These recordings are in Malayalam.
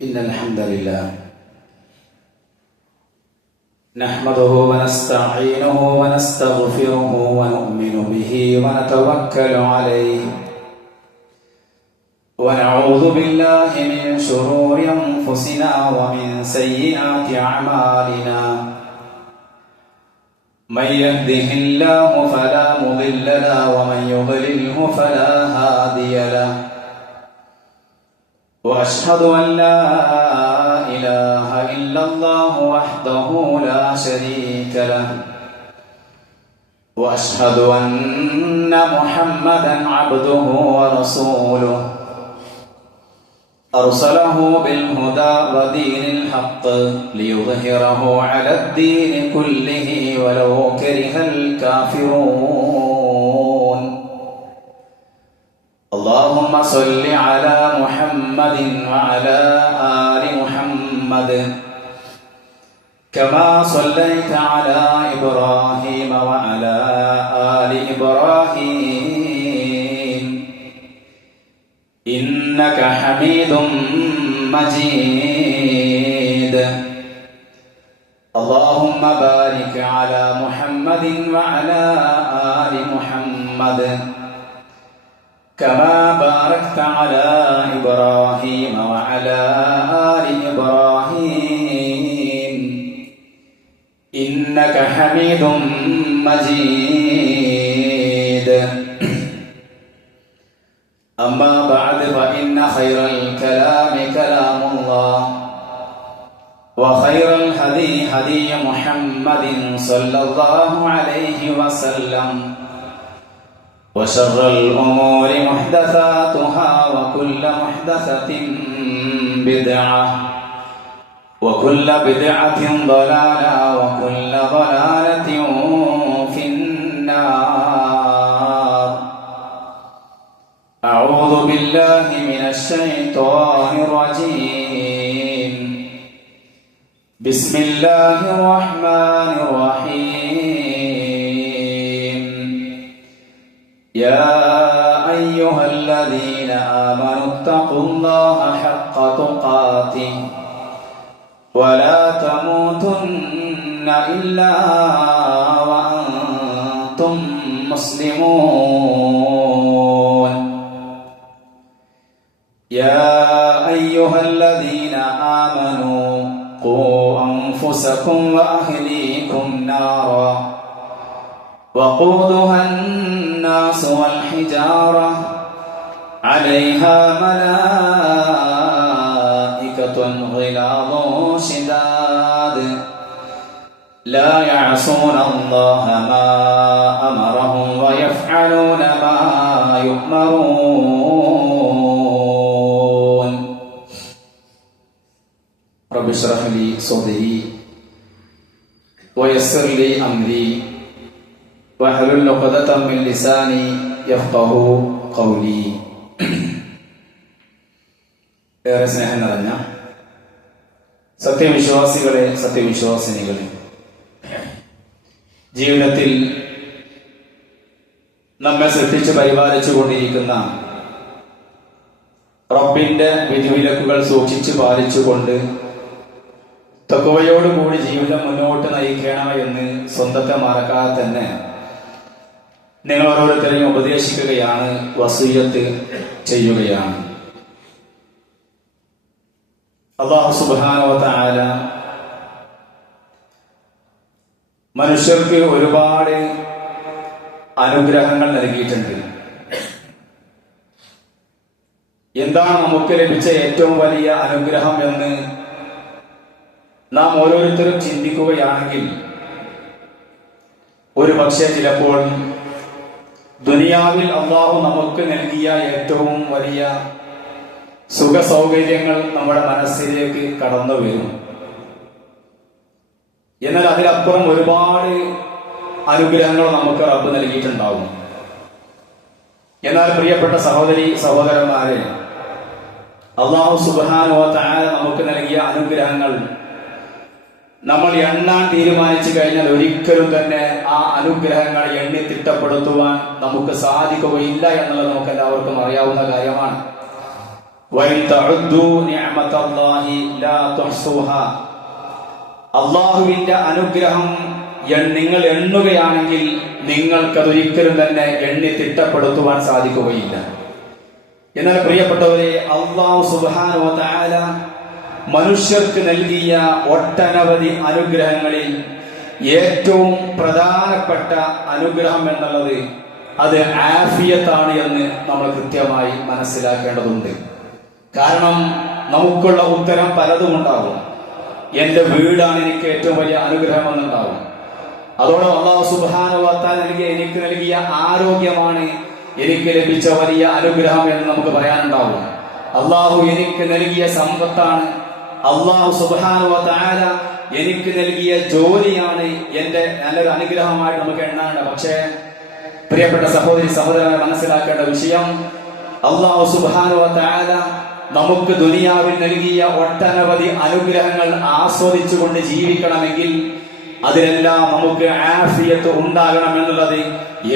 إن الحمد لله نحمده ونستعينه ونستغفره ونؤمن به ونتوكل عليه ونعوذ بالله من شرور أنفسنا ومن سيئات أعمالنا من يهده الله فلا مضل له ومن يضلله فلا هادي له وأشهد أن لا إله إلا الله وحده لا شريك له وأشهد أن محمدا عبده ورسوله أرسله بالهدى ودين الحق ليظهره على الدين كله ولو كره الكافرون اللهم صل على محمد وعلى آل محمد كما صليت على إبراهيم وعلى آل إبراهيم إنك حميد مجيد اللهم بارك على محمد وعلى آل محمد كما باركت على إبراهيم وعلى آل إبراهيم إنك حميد مجيد أما بعد فإن خير الكلام كلام الله وخير الهدي هدي محمد صلى الله عليه وسلم وشر الأمور محدثاتها وكل محدثة بدعة وكل بدعة ضلالة وكل ضلالة في النار أعوذ بالله من الشيطان الرجيم بسم الله الرحمن الرحيم يا أيها الذين آمنوا اتقوا الله حق تقاته ولا تموتن إلا وأنتم مسلمون يا أيها الذين آمنوا قوا أنفسكم وأهليكم نارا وقودها الناس والحجارة عليها ملائكة غلاظ شداد لا يعصون الله ما أمرهم ويفعلون ما يؤمرون رب اشرح لي صدري ويسر لي أمري വഹലുൽ ഉഖ്ദതം മിൻ ലിസാനി യഫ്ഖഹു ഖൗലി. ഏറെ സ്നേഹം നിറഞ്ഞ സത്യവിശ്വാസികളെ, സത്യവിശ്വാസിനികളെ, ജീവിതത്തിൽ നമ്മെ സൃഷ്ടിച്ച് പരിപാലിച്ചു കൊണ്ടിരിക്കുന്ന റബ്ബിന്റെ വിധിവിലക്കുകൾ സൂക്ഷിച്ചു പാലിച്ചുകൊണ്ട് തഖ്വയോടുകൂടി ജീവിതം മുന്നോട്ട് നയിക്കണമെന്ന് സ്വന്തത്തെ മറക്കാതെ തന്നെ നിങ്ങൾ ഓരോരുത്തരെയും ഉപദേശിക്കുകയാണ്, വസിയ്യത്ത് ചെയ്യുകയാണ്. അല്ലാഹു സുബ്ഹാനഹു വ തആല മനുഷ്യർക്ക് ഒരുപാട് അനുഗ്രഹങ്ങൾ നൽകിയിട്ടുണ്ട്. എന്താണ് നമുക്ക് ലഭിച്ച ഏറ്റവും വലിയ അനുഗ്രഹം എന്ന് നാം ഓരോരുത്തരും ചിന്തിക്കുകയാണെങ്കിൽ ഒരു പക്ഷേ ചിലപ്പോൾ ദുനിയാവിൽ അള്ളാഹു നമുക്ക് നൽകിയ ഏറ്റവും വലിയ സുഖ സൗകര്യങ്ങൾ നമ്മുടെ മനസ്സിലേക്ക് കടന്നു വരും. എന്നാൽ അതിലപ്പുറം ഒരുപാട് അനുഗ്രഹങ്ങൾ നമുക്ക് റബ്ബ് നൽകിയിട്ടുണ്ടാവും. എന്നാൽ പ്രിയപ്പെട്ട സഹോദരി സഹോദരന്മാരെ, അല്ലാഹു സുബ്ഹാനഹു വ തആല നമുക്ക് നൽകിയ അനുഗ്രഹങ്ങൾ നമ്മൾ എണ്ണാൻ തീരുമാനിച്ചു കഴിഞ്ഞാൽ ഒരിക്കലും തന്നെ ആ അനുഗ്രഹങ്ങൾ എണ്ണി തിട്ടപ്പെടുത്തുവാൻ നമുക്ക് സാധിക്കുകയില്ല എന്നുള്ളത് നമുക്ക് എല്ലാവർക്കും അറിയാവുന്ന കാര്യമാണ്. വഇൻ തഉദ്ദു നിഅമതല്ലാഹി ലാ തുഹ്സുഹാ. അല്ലാഹുവിന്റെ അനുഗ്രഹം നിങ്ങൾ എണ്ണുകയാണെങ്കിൽ നിങ്ങൾക്കതൊരിക്കലും തന്നെ എണ്ണി തിട്ടപ്പെടുത്തുവാൻ സാധിക്കുകയില്ല. എന്നാൽ പ്രിയപ്പെട്ടവരെ, അല്ലാഹു സുബ്ഹാനഹു വ തആല മനുഷ്യർക്ക് നൽകിയ ഒട്ടനവധി അനുഗ്രഹങ്ങളിൽ ഏറ്റവും പ്രധാനപ്പെട്ട അനുഗ്രഹം എന്നുള്ളത് അത് ആഫിയത്താണ് എന്ന് നമ്മൾ കൃത്യമായി മനസ്സിലാക്കേണ്ടതുണ്ട്. കാരണം നമുക്കുള്ള ഉത്തരം പലതും ഉണ്ടാകും. എന്റെ വീടാണ് എനിക്ക് ഏറ്റവും വലിയ അനുഗ്രഹം എന്നുണ്ടാവും. അതോടൊപ്പം അല്ലാഹു സുബ്ഹാനഹു വ തആല എനിക്ക് നൽകിയ ആരോഗ്യമാണ് എനിക്ക് ലഭിച്ച വലിയ അനുഗ്രഹം എന്ന് നമുക്ക് പറയാനുണ്ടാവും. അല്ലാഹു എനിക്ക് നൽകിയ സമ്പത്താണ്, അല്ലാഹു സുബ്ഹാനഹു വ തആല എനിക്ക് നൽകിയ ജോലിയാണ് എന്റെ നല്ലൊരു അനുഗ്രഹമായിട്ട് നമുക്ക് എണ്ണാണ്ട്. പക്ഷേ പ്രിയപ്പെട്ട സഹോദരി സഹോദരനെ മനസ്സിലാക്കേണ്ട വിഷയം, അല്ലാഹു സുബ്ഹാനഹു വ തആല നമുക്ക് ദുനിയാവിൽ നൽകിയ ഒട്ടനവധി അനുഗ്രഹങ്ങൾ ആസ്വദിച്ചുകൊണ്ട് ജീവിക്കണമെങ്കിൽ അതിലെല്ലാം നമുക്ക് ആഫിയത്ത് ഉണ്ടാകണം എന്നുള്ളത്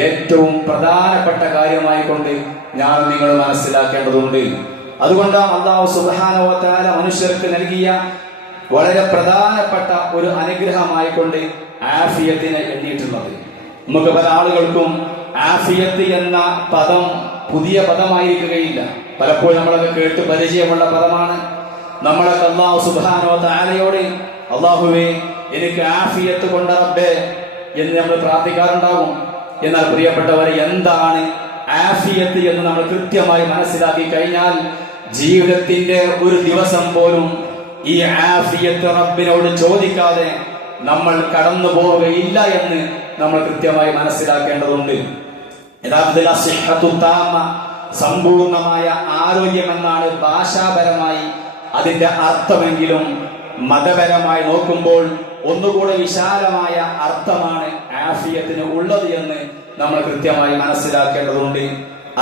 ഏറ്റവും പ്രധാനപ്പെട്ട കാര്യമായി കൊണ്ട് ഞാൻ നിങ്ങൾ മനസ്സിലാക്കേണ്ടതുണ്ട്. അതുകൊണ്ടാണ് അല്ലാഹു സുബ്ഹാനഹു വ തആല മനുഷ്യർക്ക് നൽകിയ വളരെ പ്രധാനപ്പെട്ട ഒരു അനുഗ്രഹമായി കൊണ്ട് ആഫിയത്തിനെ എണ്ണിയിട്ടുള്ളത്. നമുക്ക് പല ആളുകൾക്കും ആഫിയത്ത് എന്ന പദം പുതിയ പദമായിരിക്കുകയില്ല. പലപ്പോഴും നമ്മളൊക്കെ കേട്ട് പരിചയമുള്ള പദമാണ്. നമ്മളൊക്കെ അല്ലാഹു സുബ്ഹാനഹു വ തആലയോട് അല്ലാഹുവേ എനിക്ക് ആഫിയത്ത് കൊണ്ട് റബ്ബേ എന്ന് നമ്മൾ പ്രാർത്ഥിക്കാറുണ്ടാകും. എന്നാൽ പ്രിയപ്പെട്ടവരെ, എന്താണ് ആഫിയത്ത് എന്ന് നമ്മൾ കൃത്യമായി മനസ്സിലാക്കി കഴിഞ്ഞാൽ ജീവിതത്തിന്റെ ഒരു ദിവസം പോലും ഈ ആഫിയത്ത് റബ്ബിനോട് ചോദിക്കാതെ നമ്മൾ കടന്നു പോവുകയില്ല എന്ന് നമ്മൾ കൃത്യമായി മനസ്സിലാക്കേണ്ടതുണ്ട്. യഥാർത്ഥത്തിൽ അസ്സിഹ്ഹത്തു താമ, സമ്പൂർണമായ ആരോഗ്യം എന്നാണ് ഭാഷാപരമായി അതിന്റെ അർത്ഥമെങ്കിലും മതപരമായി നോക്കുമ്പോൾ ഒന്നുകൂടെ വിശാലമായ അർത്ഥമാണ് ആഫിയത്തിന് ഉള്ളത് എന്ന് നമ്മൾ കൃത്യമായി മനസ്സിലാക്കേണ്ടതുണ്ട്.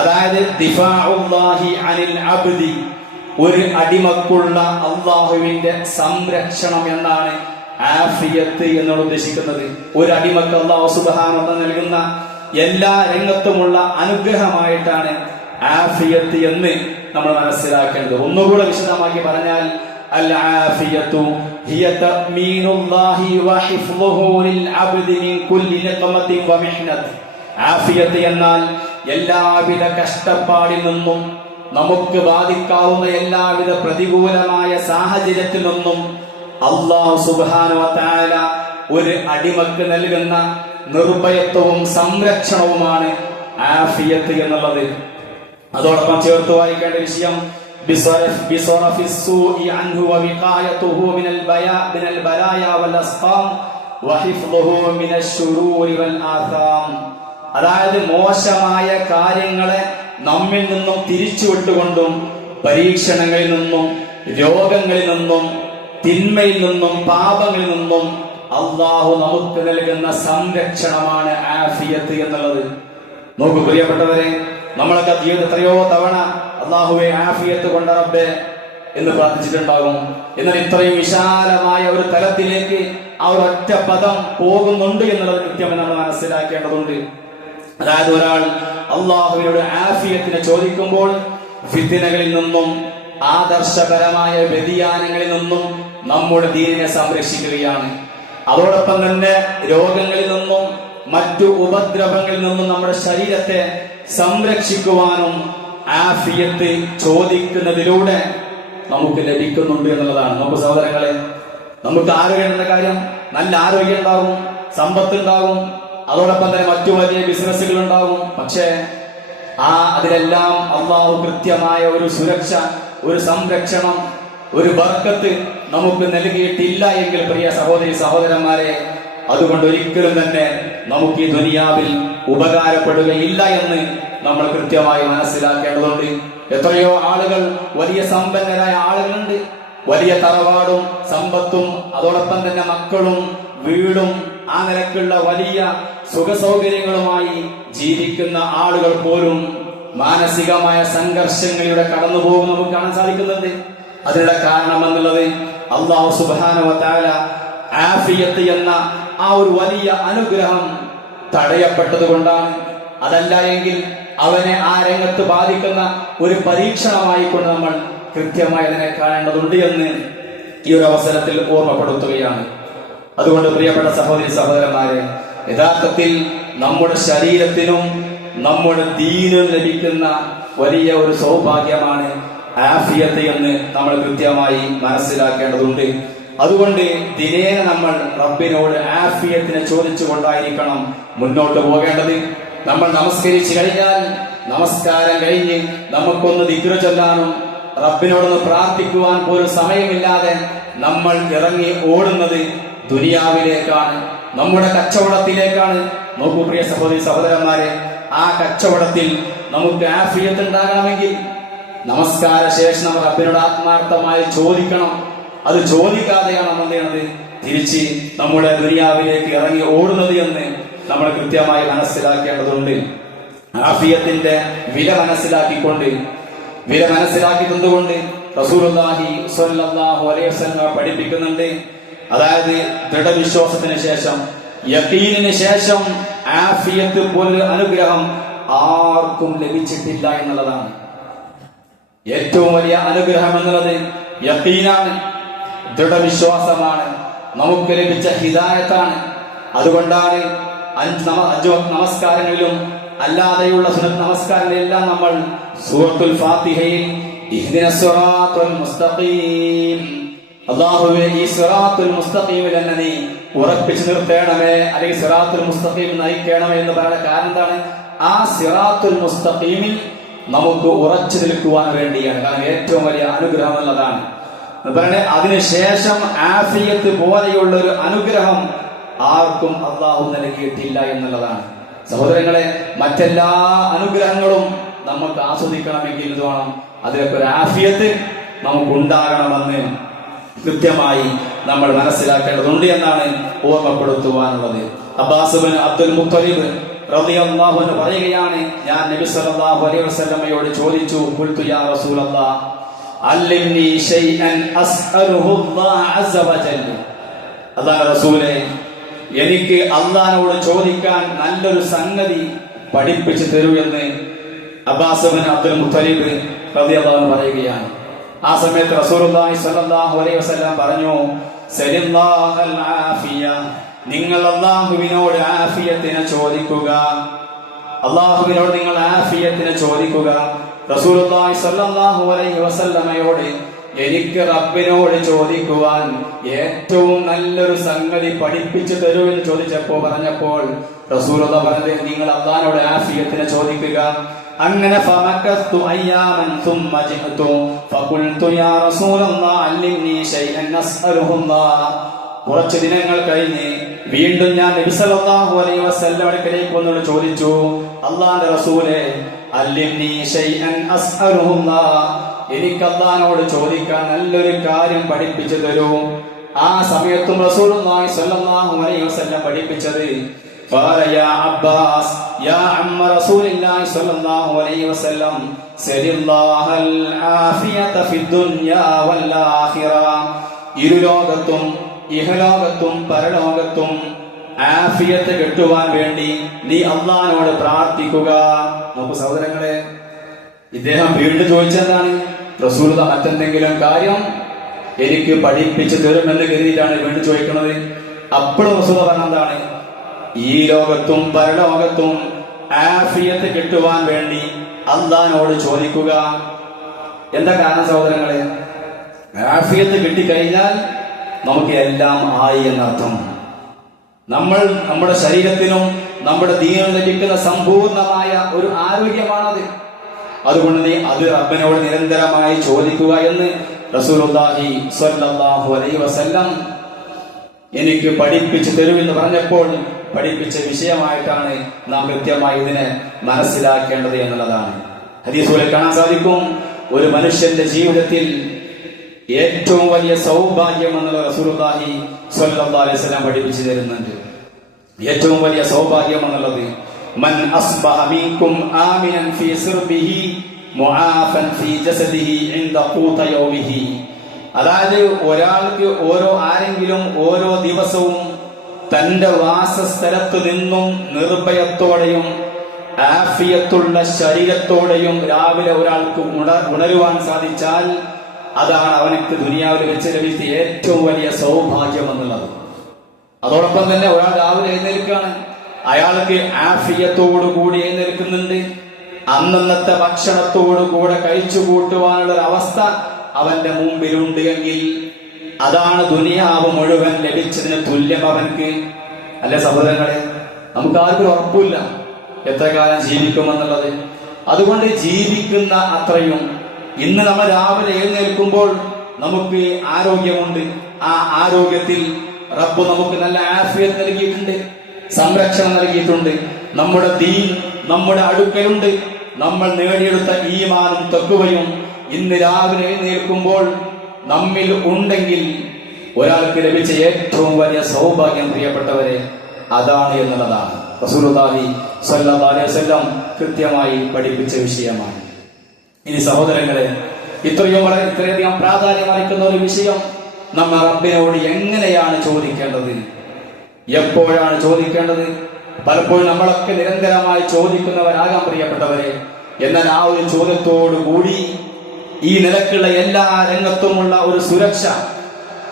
അതായത് ദിഫാഉല്ലാഹി അനിൽ അബ്ദി, ഒരു അടിമക്കുള്ള അല്ലാഹുവിന്റെ സംരക്ഷണം എന്നാണ് ആഫിയത്ത് എന്നോട് ഉദ്ദേശിക്കുന്നത്. ഒരു അടിമക്ക് അല്ലാഹു സുബ്ഹാനഹു വ തആല നൽകുന്ന എല്ലാ രംഗത്തുമുള്ള അനുഗ്രഹമായിട്ടാണ് ആഫിയത്ത് എന്ന് നമ്മൾ മനസ്സിലാക്കേണ്ടത്. ഒന്നുകൂടെ വിശദമാക്കി പറഞ്ഞാൽ അൽ ആഫിയത്തു ഹിയ തഅ്മീനുല്ലാഹി വ ഹിഫ്ളുഹു ലിൽ അബ്ദി മിൻ കുല്ലി നിഖമത്തിൻ വ മിഹ്നത്ത്. ആഫിയത്ത് എന്നാൽ എല്ലാവിധ കഷ്ടപ്പാടിൽ നിന്നും, നമുക്ക് ബാധിക്കാവുന്ന എല്ലാവിധ പ്രതികൂലമായ സാഹചര്യത്തിൽ നിന്നും അല്ലാഹു സുബ്ഹാനഹു വ തആല ഒരു അടിമക്ക് നൽകുന്ന നിർഭയത്വവും സംരക്ഷണവുമാണ് ആഫിയത്ത് എന്നുള്ളത്. അതോടൊപ്പം ചേർത്ത് വായിക്കേണ്ട വിഷയം അതായത് മോശമായ കാര്യങ്ങളെ നമ്മിൽ നിന്നും തിരിച്ചുവിട്ടുകൊണ്ടും പരീക്ഷണങ്ങളിൽ നിന്നും രോഗങ്ങളിൽ നിന്നും തിന്മയിൽ നിന്നും പാപങ്ങളിൽ നിന്നും അല്ലാഹു നമുക്ക് നൽകുന്ന സംരക്ഷണമാണ് ആഫിയത്ത് എന്നുള്ളത്. നോക്കൂ പ്രിയപ്പെട്ടവരെ, നമ്മളൊക്കെ ജീവിതം എത്രയോ തവണ അല്ലാഹുവേ ആഫിയത്ത് കൊണ്ട് റബ്ബേ എന്ന് പ്രാർത്ഥിച്ചിട്ടുണ്ടാകും. എന്നാൽ ഇത്രയും വിശാലമായ ഒരു തലത്തിലേക്ക് ആ ഒരു ഒറ്റ പദം പോകുന്നുണ്ട് എന്നുള്ളത് കൃത്യമായി നമ്മൾ മനസ്സിലാക്കേണ്ടതുണ്ട്. അതായത് ഒരാൾ അല്ലാഹുവിനോട് ആഫിയത്തിനെ ചോദിക്കുമ്പോൾ ഫിത്നകളിൽ നിന്നും ആദർശപരമായ വ്യതിയാനങ്ങളിൽ നിന്നും നമ്മുടെ ദീനിനെ സംരക്ഷിക്കുകയാണ്. അതോടൊപ്പം തന്നെ രോഗങ്ങളിൽ നിന്നും മറ്റു ഉപദ്രവങ്ങളിൽ നിന്നും നമ്മുടെ ശരീരത്തെ സംരക്ഷിക്കുവാനും ആഫിയത്ത് ചോദിക്കുന്നതിലൂടെ നമുക്ക് ലഭിക്കുന്നുണ്ട് എന്നുള്ളതാണ്. നമുക്ക് സഹോദരങ്ങളെ, നമുക്ക് ആരോഗ്യം എന്ന കാര്യം, നല്ല ആരോഗ്യം ഉണ്ടാകും, സമ്പത്ത് ഉണ്ടാകും, അതോടൊപ്പം തന്നെ മറ്റു വലിയ ബിസിനസ്സുകൾ ഉണ്ടാകും. പക്ഷേ അതിലെല്ലാം അല്ലാഹു കൃത്യമായ ഒരു സുരക്ഷ, ഒരു സംരക്ഷണം, ഒരു ബർക്കത്ത് നമുക്ക് നൽകിയിട്ടില്ല എങ്കിൽ പ്രിയ സഹോദരി സഹോദരന്മാരെ, അതുകൊണ്ട് ഒരിക്കലും തന്നെ നമുക്ക് ഈ ദുനിയാവിൽ ഉപകാരപ്പെടുകയില്ല എന്ന് നമ്മൾ കൃത്യമായി മനസ്സിലാക്കേണ്ടതുണ്ട്. എത്രയോ ആളുകൾ, വലിയ സമ്പന്നരായ ആളുകളുണ്ട്, വലിയ തറവാടും സമ്പത്തും അതോടൊപ്പം തന്നെ മക്കളും വീടും ആ നിലക്കുള്ള വലിയ സുഖസൗകര്യങ്ങളുമായി ജീവിക്കുന്ന ആളുകൾ പോലും മാനസികമായ സംഘർഷങ്ങളിലൂടെ കടന്നു പോകും നമുക്ക് കാണാൻ സാധിക്കുന്നുണ്ട്. അതിനുള്ള കാരണം എന്നുള്ളത് അല്ലാഹു സുബ്ഹാനഹു വ തആല ആഫിയത്ത് എന്ന ആ ഒരു വലിയ അനുഗ്രഹം തടയപ്പെട്ടത് കൊണ്ടാണ്. അതല്ല എങ്കിൽ അവനെ ആ രംഗത്ത് ബാധിക്കുന്ന ഒരു പരീക്ഷണമായി കൊണ്ട് നമ്മൾ കൃത്യമായി അതിനെ കാണേണ്ടതുണ്ട് എന്ന് ഈ ഒരു അവസരത്തിൽ ഓർമ്മപ്പെടുത്തുകയാണ്. അതുകൊണ്ട് പ്രിയപ്പെട്ട സഹോദരി സഹോദരന്മാരെ, യഥാർത്ഥത്തിൽ നമ്മുടെ ശരീരത്തിനും നമ്മുടെ ദീനും ലഭിക്കുന്ന വലിയ ഒരു സൗഭാഗ്യമാണ് ആഫിയത്ത് എന്ന് നമ്മൾ കൃത്യമായി മനസ്സിലാക്കേണ്ടതുണ്ട്. അതുകൊണ്ട് ദിനേന നമ്മൾ റബ്ബിനോട് ആഫിയത്തിനെ ചോദിച്ചുകൊണ്ടായിരിക്കണം മുന്നോട്ട് പോകേണ്ടത്. നമ്മൾ നമസ്കരിച്ചു കഴിഞ്ഞാൽ നമസ്കാരം കഴിഞ്ഞ് നമുക്കൊന്ന് ദിക്ർ ചൊല്ലാനും റബ്ബിനോടൊന്ന് പ്രാർത്ഥിക്കുവാൻ പോലും സമയമില്ലാതെ നമ്മൾ ഇറങ്ങി ഓടുന്നത് ദുനിയാവിലേക്കാണ്, നമ്മുടെ കച്ചവടത്തിലേക്കാണ്. നോക്കൂ പ്രിയ സഹോദരി സഹോദരന്മാരെ, ആ കച്ചവടത്തിൽ നമുക്ക് ആഫിയത്ത് ഉണ്ടാകണമെങ്കിൽ നമസ്കാര ശേഷം നമ്മൾ റബ്ബിനോട് ആത്മാർത്ഥമായി ചോദിക്കണം. അത് ചോദിക്കാതെയാണ് നമ്മൾ എന്ത് ചെയ്യണത്, തിരിച്ച് നമ്മുടെ ദുനിയാവിലേക്ക് ഇറങ്ങി ഓടുന്നത് എന്ന് നമ്മൾ കൃത്യമായി മനസ്സിലാക്കേണ്ടതുണ്ട്. ആഫിയത്തിന്റെ വില മനസ്സിലാക്കി തന്നുകൊണ്ട് റസൂലുള്ളാഹി സ്വല്ലല്ലാഹു അലൈഹി വസല്ലം പഠിപ്പിക്കുന്നുണ്ട്. അതായത് ദൃഢവിശ്വാസത്തിന് ശേഷം, യഖീനിന് ശേഷം ആഫിയത്ത് പോലൊരു അനുഗ്രഹം ആർക്കും ലഭിച്ചിട്ടില്ല എന്നുള്ളതാണ്. ഏറ്റവും വലിയ അനുഗ്രഹം എന്നുള്ളത് യഖീനാണ്, ദൃഢവിശ്വാസമാണ്, നമുക്ക് ലഭിച്ച ഹിദായത്താണ്. അതുകൊണ്ടാണ് അഞ്ച് നമസ്കാരങ്ങളിലും അല്ലാതെയുള്ള സുന്നത്ത് നമസ്കാരങ്ങളിലെല്ലാം നമ്മൾ സൂറത്തുൽ ഫാത്തിഹയിൽ ഇഹ്ദിനസ് സിറാത്തുൽ മുസ്തഖീം, അല്ലാഹുവേ ഈ സിറാത്തുൽ മുസ്തഖീമിൽ എന്നെ നീ ഉറപ്പിച്ചു നിർത്തേണമേ, അല്ലെങ്കിൽ സിറാത്തുൽ മുസ്തഖീം നയിക്കണമേ എന്ന് പറയുന്ന കാരണം എന്താണ്? ആ സിറാത്തുൽ മുസ്തഖീമിൽ നമുക്ക് ഉറച്ചു നിൽക്കുവാൻ വേണ്ടിയാണ്. കാരണം ഏറ്റവും വലിയ അനുഗ്രഹം എന്നുള്ളതാണ്. അതിനുശേഷം ആഫിയത്ത് പോലെയുള്ള ഒരു അനുഗ്രഹം ആർക്കും അള്ളാഹു നൽകിയിട്ടില്ല എന്നുള്ളതാണ്. സഹോദരങ്ങളെ, മറ്റെല്ലാ അനുഗ്രഹങ്ങളും നമുക്ക് ആസ്വദിക്കണമെങ്കിൽ ഇത് വേണം, അതിലൊക്കെ ഒരു ആഫിയത്ത് നമുക്കുണ്ടാകണമെന്ന് കൃത്യമായി നമ്മൾ മനസ്സിലാക്കേണ്ടതുണ്ട് എന്നാണ് ഓർമ്മപ്പെടുത്തുവാനുള്ളത്. അബ്ബാസ് ബിൻ അബ്ദുൽ മുത്തലിബ് റളിയല്ലാഹു അൻഹു പറയുകയാണ്, ഞാൻ നബി സല്ലല്ലാഹു അലൈഹി വസല്ലമയോട് ചോദിച്ചു, ഖുൽതു യാ റസൂലല്ലാഹ് അല്ലിംനി ശൈഅൻ അസ്അലുഹു അല്ലാഹ അസ്സ വജല്ല. അല്ലാഹുവിന്റെ റസൂലേ, എനിക്ക് അല്ലാഹുവോട് ചോദിക്കാൻ നല്ലൊരു സംഗതി പഠിപ്പിച്ചു തരൂ എന്ന് അബ്ബാസ് ബിൻ അബ്ദുൽ മുത്തലിബ് റളിയല്ലാഹു അൻഹു പറയുകയാണ്. ആ സമയത്ത് റസൂലുള്ളാഹി സ്വല്ലല്ലാഹു അലൈഹി വസല്ലം പറഞ്ഞു, സലില്ലാഹൽ ആഫിയ, നിങ്ങൾ അല്ലാഹുവിനോട് ആഫിയത്തിനെ ചോദിക്കുക, അല്ലാഹുവിനോട് നിങ്ങൾ ആഫിയത്തിനെ ചോദിക്കുക. റസൂലുള്ളാഹി സ്വല്ലല്ലാഹു അലൈഹി വസല്ലമയോട് എനിക്ക് റബ്ബിനോട് ചോദിക്കുവാൻ ഏറ്റവും നല്ലൊരു സംഗതി പഠിപ്പിച്ചു തരൂ എന്ന് പറഞ്ഞപ്പോൾ റസൂലുള്ളാഹി പറഞ്ഞത്, നിങ്ങൾ അല്ലാഹുവിനോട് ആഫിയത്തിനെ ചോദിക്കുക. അങ്ങനെ ഫമക്കത്തു അയ്യാമൻ തുമ്മ ജിഅതു ഫഖുൽതു യാ റസൂലല്ലാഹ് അല്ലിംനി ശൈഅൻ അസ്അലുഹുല്ലാഹ്. കുറച്ച് ദിനങ്ങൾ കഴിഞ്ഞ് വീണ്ടും ഞാൻ നബി സല്ലല്ലാഹു അലൈഹി വസല്ലം അടുക്കലേക്ക് വന്നു ചോദിച്ചു, അല്ലാഹുവിന്റെ റസൂലേ, അല്ലിംനി ശൈഅൻ അസ്അലുഹുല്ലാഹ്, എനിക്ക് അല്ലാഹുവിനോട് ചോദിക്കാൻ നല്ലൊരു കാര്യം പഠിപ്പിച്ചു തരൂ. ആ സമയത്തും റസൂലുള്ളാഹി സ്വല്ലല്ലാഹു അലൈഹി വസല്ലം പഠിപ്പിച്ചത്, قال يا عباس يا عم رسول الله صلى الله عليه وسلم سل الله العافية في الدنيا والآخرة. ഇരുലോകത്തും ഇഹലോകത്തും പരലോകത്തും ആഫിയത്ത് കിട്ടുവാൻ വേണ്ടി നീ അല്ലാഹുവിനോട് പ്രാർത്ഥിക്കുക. നോക്കൂ സഹോദരങ്ങളെ, ഇദ്ദേഹം വീണ്ടും ചോദിച്ചെന്താണ്? റസൂലുള്ളാഹി മറ്റെന്തെങ്കിലും കാര്യം എനിക്ക് പഠിപ്പിച്ചു തരുമെന്ന് കരുതിയിട്ടാണ് വീണ്ടും ചോദിക്കുന്നത്. അപ്പോഴും റസൂലുള്ളാഹി പറഞ്ഞെന്താണ്? ഈ ലോകത്തും പരലോകത്തും ആഫിയത്ത് കിട്ടുവാൻ വേണ്ടി അല്ലാഹുവിനോട് ചോദിക്കുക. എന്താ കാരണം സഹോദരങ്ങളെ? ആഫിയത്ത് കിട്ടിക്കഴിഞ്ഞാൽ നമുക്ക് എല്ലാം ആയി എന്നർത്ഥം. നമ്മൾ നമ്മുടെ ശരീരത്തിനും നമ്മുടെ ദീനിനും ലഭിക്കുന്ന സമ്പൂർണമായ ഒരു ആരോഗ്യമാണത്. അതുകൊണ്ട് നീ അത് റബ്ബിനോട് നിരന്തരമായി ചോദിക്കുക എന്ന് റസൂലുള്ളാഹി സ്വല്ലല്ലാഹു അലൈഹി വസല്ലം എനിക്ക് പഠിപ്പിച്ചു തരുമെന്ന് പറഞ്ഞപ്പോൾ പഠിപ്പിച്ച വിഷയമായിട്ടാണ് നാം കൃത്യമായി ഇതിനെ മനസ്സിലാക്കേണ്ടത് എന്നുള്ളതാണ്. ഹദീസുകളിൽ കാണാൻ സാധിക്കും, ഒരു മനുഷ്യന്റെ ജീവിതത്തിൽ ഏറ്റവും വലിയ സൗഭാഗ്യം എന്നുള്ള റസൂലുള്ളാഹി സ്വല്ലല്ലാഹു അലൈഹി വസല്ലം പഠിപ്പിച്ചു തരുന്നുണ്ട്. ഏറ്റവും വലിയ സൗഭാഗ്യം എന്നുള്ളത് മൻ അസ്ബഹ മിൻകും ആമിനൻ ഫീ സിർബിഹി മുആഫൻ ഫീ ജസദിഹി ഇൻദ ഖൂത യൗമിഹി. അതായത് ഒരാൾക്ക് ആരെങ്കിലും ഓരോ ദിവസവും തന്റെ വാസസ്ഥലത്തു നിന്നും നിർഭയത്തോടെയും ആഫിയത്തുള്ള ശരീരത്തോടെയും രാവിലെ ഒരാൾക്ക് ഉണരുവാൻ സാധിച്ചാൽ അതാണ് അവനക്ക് ദുനിയാവിൽ വെച്ച് ലഭിച്ച ഏറ്റവും വലിയ സൗഭാഗ്യം എന്നുള്ളത്. അതോടൊപ്പം തന്നെ ഒരാൾ രാവിലെ എഴുന്നേൽക്കുകയാണ്, അയാൾക്ക് ആഫിയത്തോടു കൂടി എഴുന്നേൽക്കുന്നുണ്ട്. അന്നന്നത്തെ ഭക്ഷണത്തോടു കൂടെ കഴിച്ചു കൂട്ടുവാനുള്ള ഒരു അവസ്ഥ അവന്റെ മുമ്പിലുണ്ട് എങ്കിൽ അതാണ് ദുനിയാവ് മുഴുവൻ ലഭിച്ചതിന് തുല്യം അവൻക്ക്. അല്ലെ സഹോദരങ്ങളെ, നമുക്ക് ആർക്കും ഉറപ്പില്ല എത്ര കാലം ജീവിക്കുമെന്നുള്ളത്. അതുകൊണ്ട് ജീവിക്കുന്ന അത്രയും ഇന്ന് നമ്മൾ രാവിലെ എഴുന്നേൽക്കുമ്പോൾ നമുക്ക് ആരോഗ്യമുണ്ട്. ആ ആരോഗ്യത്തിൽ റബ്ബ് നമുക്ക് നല്ല ആഫിയത്ത് നൽകിയിട്ടുണ്ട്, സംരക്ഷണം നൽകിയിട്ടുണ്ട്. നമ്മുടെ ദീൻ നമ്മുടെ അടുക്കലുണ്ട്. നമ്മൾ നേടിയെടുത്ത ഈമാനും തഖ്വയും ഇന്ന് രാവിലെ എഴുന്നേൽക്കുമ്പോൾ നമ്മിൽ ഉണ്ടെങ്കിൽ ഒരാൾക്ക് ലഭിച്ച ഏറ്റവും വലിയ സൗഭാഗ്യം പ്രിയപ്പെട്ടവരെ അതാണ് എന്നുള്ളതാണ് റസൂലുള്ളാഹി സ്വല്ലല്ലാഹു അലൈഹി വസല്ലം കൃത്യമായി പഠിപ്പിച്ച വിഷയമാണ്. ഇനി സഹോദരങ്ങളെ, ഇത്രയധികം പ്രാധാന്യം അർഹിക്കുന്ന ഒരു വിഷയം നമ്മൾ റബ്ബിനോട് എങ്ങനെയാണ് ചോദിക്കേണ്ടത്, എപ്പോഴാണ് ചോദിക്കേണ്ടത്? പലപ്പോഴും നമ്മളൊക്കെ നിരന്തരമായി ചോദിക്കുന്നവരാകാം പ്രിയപ്പെട്ടവരെ. എന്നാൽ ആ ഒരു ചോദ്യത്തോടു കൂടി ഈ നിലക്കുള്ള എല്ലാ രംഗത്തുമുള്ള ഒരു സുരക്ഷ,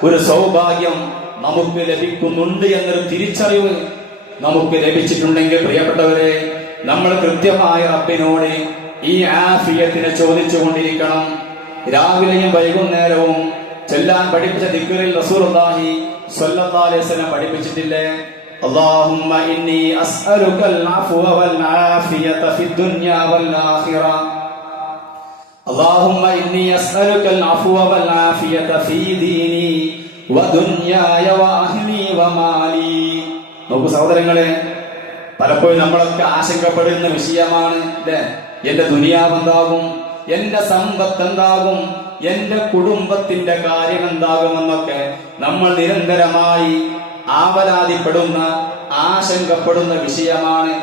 ഒരു സൗഭാഗ്യം നമുക്ക് ലഭിക്കുന്നുണ്ട് എന്നൊരു തിരിച്ചറിവ് നമുക്ക് ലഭിച്ചിട്ടുണ്ടെങ്കിൽ പ്രിയപ്പെട്ടവരെ, നമ്മൾ കൃത്യമായ റബ്ബിനോട് ഈ ആഫിയത്തിനെ ചോദിച്ചുകൊണ്ടിരിക്കണം. രാവിലെയും വൈകുന്നേരവും ചെല്ലാൻ പഠിപ്പിച്ച ദിക്റിൽ റസൂലുള്ളാഹി സ്വല്ലല്ലാഹു അലൈഹി വസല്ലം പഠിപ്പിച്ചിട്ടില്ലേ? അല്ലാഹുമ്മ ഇന്നി അസ്അലുകൽ അഫ്വ വൽ ആഫിയത ഫിദ്ദുനിയ വൽ ആഖിറ. അല്ലാഹുമ്മ ഇന്നി അസ്അലുകൽ അഫ്വ വൽ ആഫിയത ഫീ ദീനി വദുനിയായ വഅഹ്ലി വമാലി. നോക്കൂ സഹോദരങ്ങളെ, പലപ്പോഴും നമ്മളൊക്കെ ആശങ്കപ്പെടുന്ന വിഷയമാണ് അല്ലേ? എന്റെ ദുനിയാവ് എന്താകും, എന്റെ സമ്പത്ത് എന്താകും, എന്റെ കുടുംബത്തിന്റെ കാര്യം എന്താകുമെന്നൊക്കെ നമ്മൾ നിരന്തരമായി ആവലാതിപ്പെടുന്ന ആശങ്കപ്പെടുന്ന വിഷയമാണ്.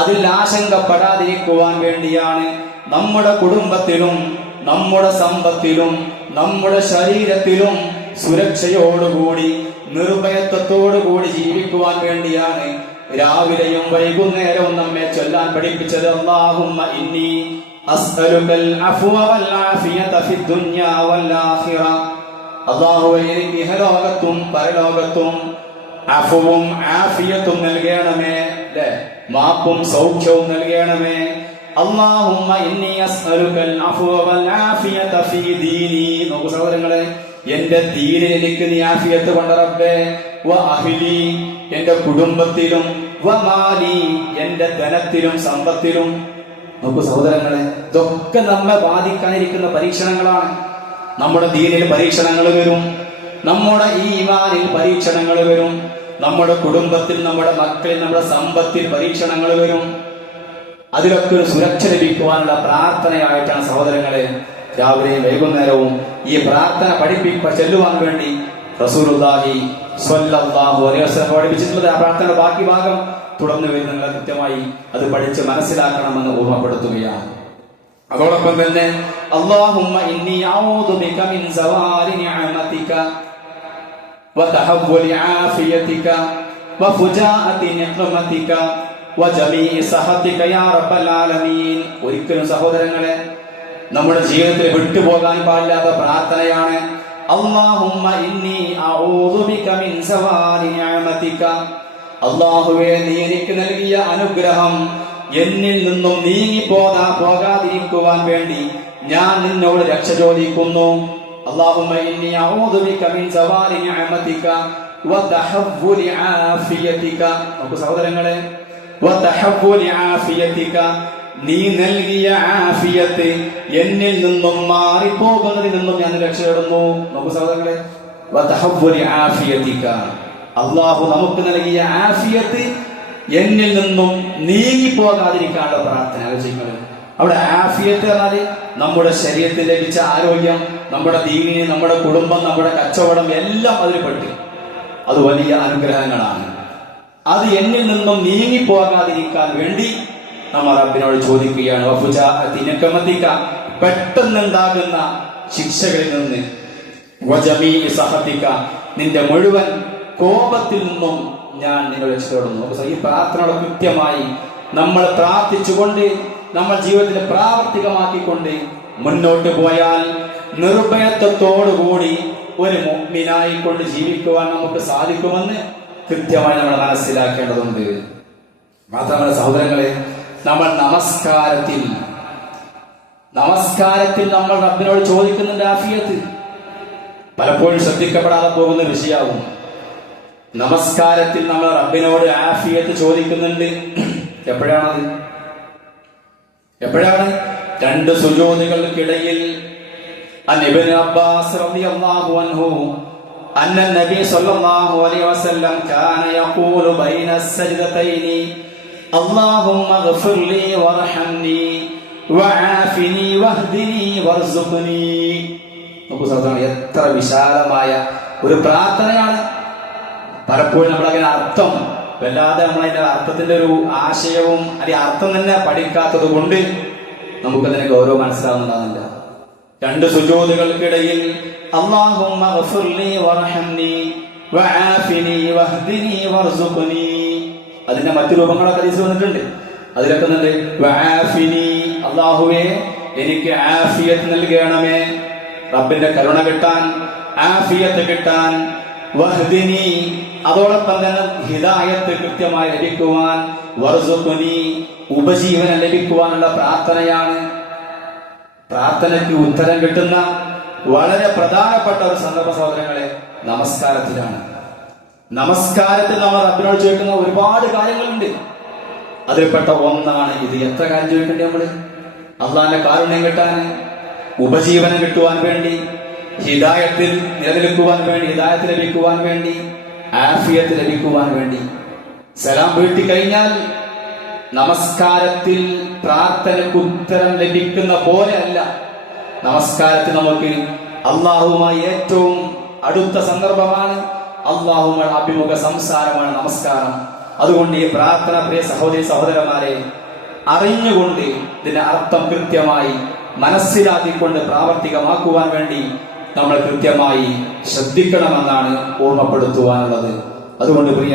അതിൽ ആശങ്കപ്പെടാതിരിക്കുവാൻ വേണ്ടിയാണ് നമ്മുടെ കുടുംബത്തിലും നമ്മുടെ സമ്പത്തിലും നമ്മുടെ ശരീരത്തിലും സുരക്ഷയോടുകൂടി നിർഭയത്വത്തോടുകൂടി ജീവിക്കുവാൻ വേണ്ടിയാണ് രാവിലെയും വൈകുന്നേരവും നമ്മെ ചൊല്ലാൻ പഠിപ്പിച്ചത്. അല്ലാഹുമ്മ ഇന്നി അസ്അലുകൽ അഫ്വ വൽ ആഫിയത ഫിദ്ദുനിയ വൽ ആഖിറ. അല്ലാഹുവേ, എനിക്ക് ഇഹലോകത്തും പരലോകത്തും അഫ്വും ആഫിയത്തും നൽകണമേ, അല്ലേ? മാപ്പും സൗഖ്യവും നൽകണമേ. അല്ലാഹുമ്മ ഇന്നി അസ്അലുകൽ അഫ്വ വൽ ആഫിയത ഫീ ദീനി. നോക്കൂ സഹോദരങ്ങളെ, എന്റെ ദീനിൽ എനിക്ക് നീ ആഫിയത്ത് കൊണ്ട് റബ്ബേ. വ അഹ്ലി, എന്റെ കുടുംബത്തിലും. വ മാലി, എന്റെ ധനത്തിലും സമ്പത്തിലും. നോക്കൂ സഹോദരങ്ങളെ, ഇതൊക്കെ നമ്മെ ബാധിക്കാനിരിക്കുന്ന പരീക്ഷണങ്ങളാണ്. നമ്മുടെ ദീനിൽ പരീക്ഷണങ്ങൾ വരും, നമ്മുടെ ഈ ഈമാനിൽ പരീക്ഷണങ്ങൾ വരും, നമ്മുടെ കുടുംബത്തിൽ, നമ്മുടെ മക്കളിൽ, നമ്മുടെ സമ്പത്തിൽ പരീക്ഷണങ്ങൾ വരും. അതിലൊക്കെ ഒരു സുരക്ഷ ലഭിക്കുവാനുള്ള പ്രാർത്ഥനയായിട്ടാണ് സഹോദരങ്ങളെ രാവിലെയും വൈകുന്നേരവും ഈ പ്രാർത്ഥന ചെല്ലുവാൻ വേണ്ടി റസൂലുള്ളാഹി സ്വല്ലല്ലാഹു അലൈഹി വസല്ലം പഠിപ്പിച്ചിട്ടുള്ളത്. ആ പ്രാർത്ഥനയുടെ ബാക്കി ഭാഗം തുടർന്ന് വരുന്ന കൃത്യമായി അത് പഠിച്ച് മനസ്സിലാക്കണമെന്ന് ഓർമ്മപ്പെടുത്തുകയാണ്. അതോടൊപ്പം തന്നെ അല്ലാഹുമ്മ ഇന്നി അഊദു ബിക മിൻ സവാലി നിഅമതിക വതഹവ്വുലി ആഫിയതിക വഫുജാഅതി നിഖ്മതിക വജമീഇ സഹതിക യാ റബ്ബൽ ആലമീൻ. ഒരിക്കലും സഹോദരങ്ങളെ നമ്മുടെ ജീവിതത്തിൽ വിട്ടുപോകാൻ പാടില്ലാത്ത പ്രാർത്ഥനയാണ് അല്ലാഹുമ്മ ഇന്നി അഊദു ബിക മിൻ സവാലി നിഅമതിക. അല്ലാഹുവേ, നീ എനിക്ക് നൽകിയ അനുഗ്രഹം എന്നിൽ നിന്നും പോകാതിരിക്കുവാൻ വേണ്ടി ഞാൻ നിന്നോട് രക്ഷ ചോദിക്കുന്നു. അല്ലാഹുമ്മ ഇന്നി അഊദു ബിക മിൻ സവാലി നിഅമതിക വതഹവ്വുലി ആഫിയതിക. നോക്കൂ സഹോദരങ്ങളെ, വതഹവ്വുലി ആഫിയതിക, നീ നൽകിയ ആഫിയത്ത് എന്നിൽ നിന്നും മാറിപ്പോകുന്നതിൽ നിന്നും ഞാൻ രക്ഷ തേടുന്നു. നോക്കൂ സഹോദരങ്ങളെ, വതഹവ്വുലി ആഫിയതിക, അല്ലാഹു നമുക്ക് നൽകിയ ആഫിയത്ത് എന്നിൽ നിന്നും നീങ്ങിപ്പോകാതിരിക്കാനുള്ള പ്രാർത്ഥന ആലോചിക്കുന്നത്. അവിടെ ആഫിയത്ത് പറഞ്ഞാല് നമ്മുടെ ശരീരത്തിൽ ലഭിച്ച ആരോഗ്യം, നമ്മുടെ ദീനിന്, നമ്മുടെ കുടുംബം, നമ്മുടെ കച്ചവടം എല്ലാം അതിൽ പെട്ട് അത് വലിയ അനുഗ്രഹങ്ങളാണ്. അത് എന്നിൽ നിന്നും നീങ്ങിപ്പോകാതിരിക്കാൻ വേണ്ടി നമ്മൾ റബ്ബിനോട് ചോദിക്കുകയാണ്. പെട്ടെന്നുണ്ടാകുന്ന ശിക്ഷകളിൽ നിന്ന്, വജമീഇ സഹതിക, നിന്റെ മുഴുവൻ കോപത്തിൽ നിന്നും ഞാൻ നിങ്ങളെ രക്ഷപ്പെടുന്നു. ഈ പ്രാർത്ഥനയോടെ കൃത്യമായി നമ്മൾ പ്രാർത്ഥിച്ചുകൊണ്ട് നമ്മൾ ജീവിതത്തിൽ പ്രാവർത്തികമാക്കിക്കൊണ്ട് മുന്നോട്ട് പോയാൽ നിർഭയത്വത്തോടുകൂടി ഒരു മുഅ്മിനായി കൊണ്ട് ജീവിക്കുവാൻ നമുക്ക് സാധിക്കുമെന്ന് കൃത്യമായി നമ്മൾ മനസ്സിലാക്കേണ്ടതുണ്ട്. മാത്രമല്ല സഹോദരങ്ങളെ, നമ്മൾ നമസ്കാരത്തിൽ നമ്മൾ റബ്ബിനോട് ചോദിക്കുന്നുണ്ട് ആഫിയത്ത്. പലപ്പോഴും ശ്രദ്ധിക്കപ്പെടാതെ പോകുന്ന വിഷയമാവും. നമസ്കാരത്തിൽ നമ്മൾ റബ്ബിനോട് ആഫിയത്ത് ചോദിക്കുന്നുണ്ട്. എപ്പോഴാണ്? രണ്ട് സുജൂദുകൾക്കിടയിൽ അൻ ഇബ്നു അബ്ബാസ് റളിയല്ലാഹു അൻഹു അന്ന നബി സല്ലല്ലാഹു അലൈഹി വസല്ലം കാന യഖൂലു ബൈന അസ്സജ്ദതൈനി അല്ലാഹുമ്മഗ്ഫിർലി വർഹംനി വആഫിനി വഹ്ദിനി വർസുഖ്നി. നോക്കൂ സഹോദരങ്ങളെ, എത്ര വിശാലമായ ഒരു പ്രാർത്ഥനയാണ്. പലപ്പോഴും നമ്മളതിന്റെ അർത്ഥം വല്ലാതെ നമ്മളതിന്റെ അർത്ഥത്തിന്റെ ഒരു ആശയവും അല്ലെങ്കിൽ അർത്ഥം തന്നെ പഠിക്കാത്തത് കൊണ്ട് നമുക്കതിനെ ഗൗരവം മനസ്സിലാവുന്നതാകുന്നില്ല. രണ്ട് സുജൂദുകൾക്കിടയിൽ അല്ലാഹുമ്മ ഗ്ഫിർലി വർഹംനി വആഫിനി വഹ്ദിനി വർസുഖ്നി. അതിന്റെ മറ്റു രൂപങ്ങളൊക്കെ ഹദീസിൽ വന്നിട്ടുണ്ട്. അതിലൊക്കെ ഉണ്ട് വആഫിനി, അല്ലാഹുവേ എനിക്ക് ആഫിയത്ത് നൽകണമേ, റബ്ബിന്റെ കരുണ കിട്ടാൻ, ആഫിയത്ത് കിട്ടാൻ. വഹ്ദിനി, അതോടൊപ്പം തന്നെ ഹിദായത്ത് കൃത്യമായി ലഭിക്കുവാൻ. വർസുഖ്നി, ഉപജീവനം ലഭിക്കുവാനുള്ള പ്രാർത്ഥനയാണ്. പ്രാർത്ഥനയ്ക്ക് ഉത്തരം കിട്ടുന്ന വളരെ പ്രധാനപ്പെട്ട ഒരു സന്ദർഭ സഹോദരങ്ങളെ നമസ്കാരത്തിലാണ്. നമസ്കാരത്തിൽ നമ്മൾ റബ്ബിനോട് ചോദിക്കുന്ന ഒരുപാട് കാര്യങ്ങളുണ്ട്. അതിൽപ്പെട്ട ഒന്നാണ് ഇത്. എത്ര കാര്യം ചോദിക്കണ്ടേ നമ്മള്? അള്ളാന്റെ കാരുണ്യം കിട്ടാൻ, ഉപജീവനം കിട്ടുവാൻ വേണ്ടി, ഹിദായത്തിൽ നിലനിൽക്കുവാൻ വേണ്ടി, ഹിദായത്ത് ലഭിക്കുവാൻ വേണ്ടി, ആഫിയത്ത് ലഭിക്കുവാൻ വേണ്ടി. സലാം വീട്ടി കഴിഞ്ഞാൽ നമസ്കാരത്തിൽ പ്രാർത്ഥനയ്ക്ക് ഉത്തരം ലഭിക്കുന്ന പോലെ അല്ല. നമസ്കാരത്തിൽ നമുക്ക് അള്ളാഹുവുമായി ഏറ്റവും അടുത്ത സന്ദർഭമാണ്, അള്ളാഹുവുമായി അഭിമുഖ സംസാരമാണ് നമസ്കാരം. അതുകൊണ്ട് ഈ പ്രാർത്ഥന പ്രിയ സഹോദരി സഹോദരന്മാരെ അറിഞ്ഞുകൊണ്ട് ഇതിന്റെ അർത്ഥം കൃത്യമായി മനസ്സിലാക്കിക്കൊണ്ട് പ്രാവർത്തികമാക്കുവാൻ വേണ്ടി നമ്മൾ കൃത്യമായി ശ്രദ്ധിക്കണമെന്നാണ് ഓർമ്മപ്പെടുത്തുവാനുള്ളത്. അതുകൊണ്ട് പ്രിയ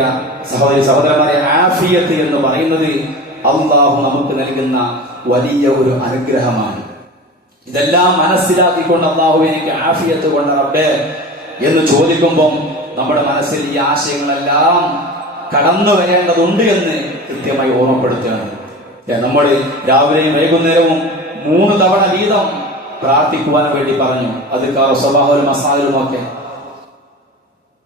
സഹോദരി സഹോദരന്മാരെ, ആഫിയത്ത് എന്ന് പറയുന്നത് അള്ളാഹു നമുക്ക് നൽകുന്ന വലിയ ഒരു അനുഗ്രഹമാണ്. ഇതെല്ലാം മനസ്സിലാക്കിക്കൊണ്ട് അള്ളാഹു എനിക്ക് ആഫിയത്ത് കൊണ്ട് റബ്ബേ എന്ന് ചോദിക്കുമ്പം നമ്മുടെ മനസ്സിൽ ഈ ആശയങ്ങളെല്ലാം കടന്നു വരേണ്ടതുണ്ട് എന്ന് കൃത്യമായി ഓർമ്മപ്പെടുത്തുകയാണ്. നമ്മൾ രാവിലെയും വൈകുന്നേരവും 3 തവണ വീതം പ്രാർത്ഥിക്കുവാൻ വേണ്ടി പറഞ്ഞു. അത് സ്വഭാവലും മസാലും ഒക്കെ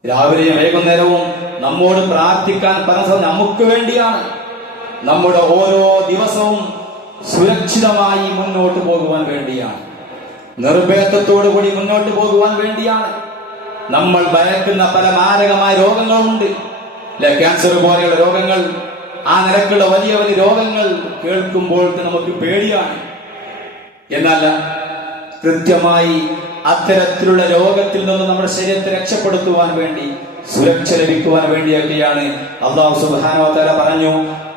രാവിലെയും വൈകുന്നേരവും നമ്മോട് പ്രാർത്ഥിക്കാൻ പറഞ്ഞത് നമുക്ക് വേണ്ടിയാണ്. നമ്മുടെ ഓരോ ദിവസവും സുരക്ഷിതമായി മുന്നോട്ട് പോകുവാൻ വേണ്ടിയാണ്, നിർഭയത്വത്തോടു കൂടി മുന്നോട്ട് പോകുവാൻ വേണ്ടിയാണ്. നമ്മൾ ഭയക്കുന്ന പല മാരകമായ രോഗങ്ങളുമുണ്ട്, ക്യാൻസർ പോലെയുള്ള രോഗങ്ങൾ. ആ നിരക്കുള്ള വലിയ വലിയ രോഗങ്ങൾ കേൾക്കുമ്പോൾ നമുക്ക് പേടിയാണ്. എന്നാൽ കൃത്യമായി അത്തരത്തിലുള്ള രോഗത്തിൽ നിന്ന് നമ്മുടെ ശരീരത്തെ രക്ഷപ്പെടുത്തുവാൻ വേണ്ടി, സുരക്ഷ ലഭിക്കുവാൻ വേണ്ടിയൊക്കെയാണ് അല്ലാഹു സുബ്ഹാനഹു വ തആല പറഞ്ഞു,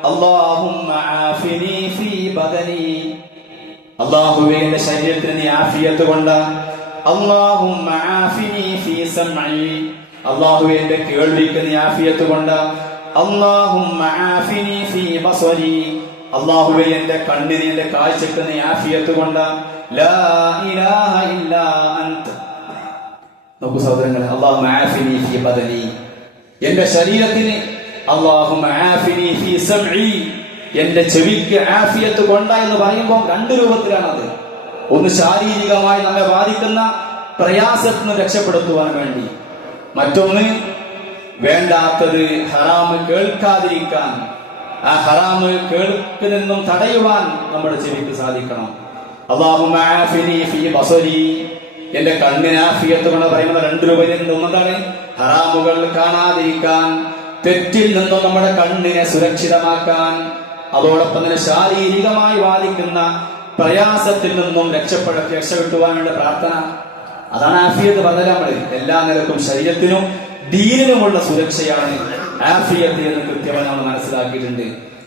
അല്ലാഹുമ്മ ആഫിനി ഫീ ബദനി, അല്ലാഹുവേ എന്റെ ശരീരത്തിന് നീ ആഫിയത്ത് കൊണ്ട്. അല്ലാഹുമ്മ ആഫിനി ഫീ സമഇ, അല്ലാഹുവേ എന്റെ കേൾവിക്ക് നീ ആഫിയത്ത് കൊണ്ട്. അല്ലാഹുമ്മ ആഫിനി ഫീ ബസരി, അല്ലാഹുവേ എന്റെ കണ്ണിന് എന്റെ കാഴ്ചക്ക് നീ ആഫിയത്ത് കൊണ്ട്. ലാ ഇലാഹ ഇല്ലാ അൻത. നോക്കൂ സഹോദരങ്ങളെ, അല്ലാഹുമ്മ ആഫിനി ഫീ ബദനി, എന്റെ ശരീരത്തിന്. അല്ലാഹുമ്മ ആഫിനി ഫീ സമഇ, എന്റെ ചെവിക്ക് ആഫിയത്ത് കൊണ്ട എന്ന് പറയുമ്പോൾ 2 രൂപത്തിലാണത്. ഒന്ന് ശാരീരികമായി നമ്മെ ബാധിക്കുന്ന പ്രയാസത്തിൽ നിന്ന് രക്ഷപ്പെടുത്തുവാൻ വേണ്ടി, മറ്റൊന്ന് വേണ്ടാത്തത് ഹറാമ് കേൾക്കാതിരിക്കാൻ, ആ ഹറാമ് കേൾക്കുന്നതിൽ തടയുവാൻ നമ്മുടെ ചെവിക്ക് സാധിക്കണം. അല്ലാഹുമ്മ ആഫിനി ഫീ ബസരി, എന്റെ കണ്ണിന് ആഫിയത്ത് കൊണ്ട് പറയുന്നത് 2 രൂപയിലുണ്ട്. ഒന്നതാണ് ഹറാമുകൾ കാണാതിരിക്കാൻ, തെറ്റിൽ നിന്നും നമ്മുടെ കണ്ണിനെ സുരക്ഷിതമാക്കാൻ. അതോടൊപ്പം തന്നെ ശാരീരികമായി ബാധിക്കുന്ന പ്രയാസത്തിൽ നിന്നും രക്ഷകിട്ടുവാനുള്ള പ്രാർത്ഥന. അതാണ് ആഫിയത്ത് പറഞ്ഞത്. നമ്മൾ എല്ലാ നിലക്കും ശരീരത്തിനും ദീനിനുമുള്ള സുരക്ഷയാണ് ആഫിയത്ത് എന്ന് കൃത്യമായി നമ്മൾ മനസ്സിലാക്കിയിട്ടുണ്ട്.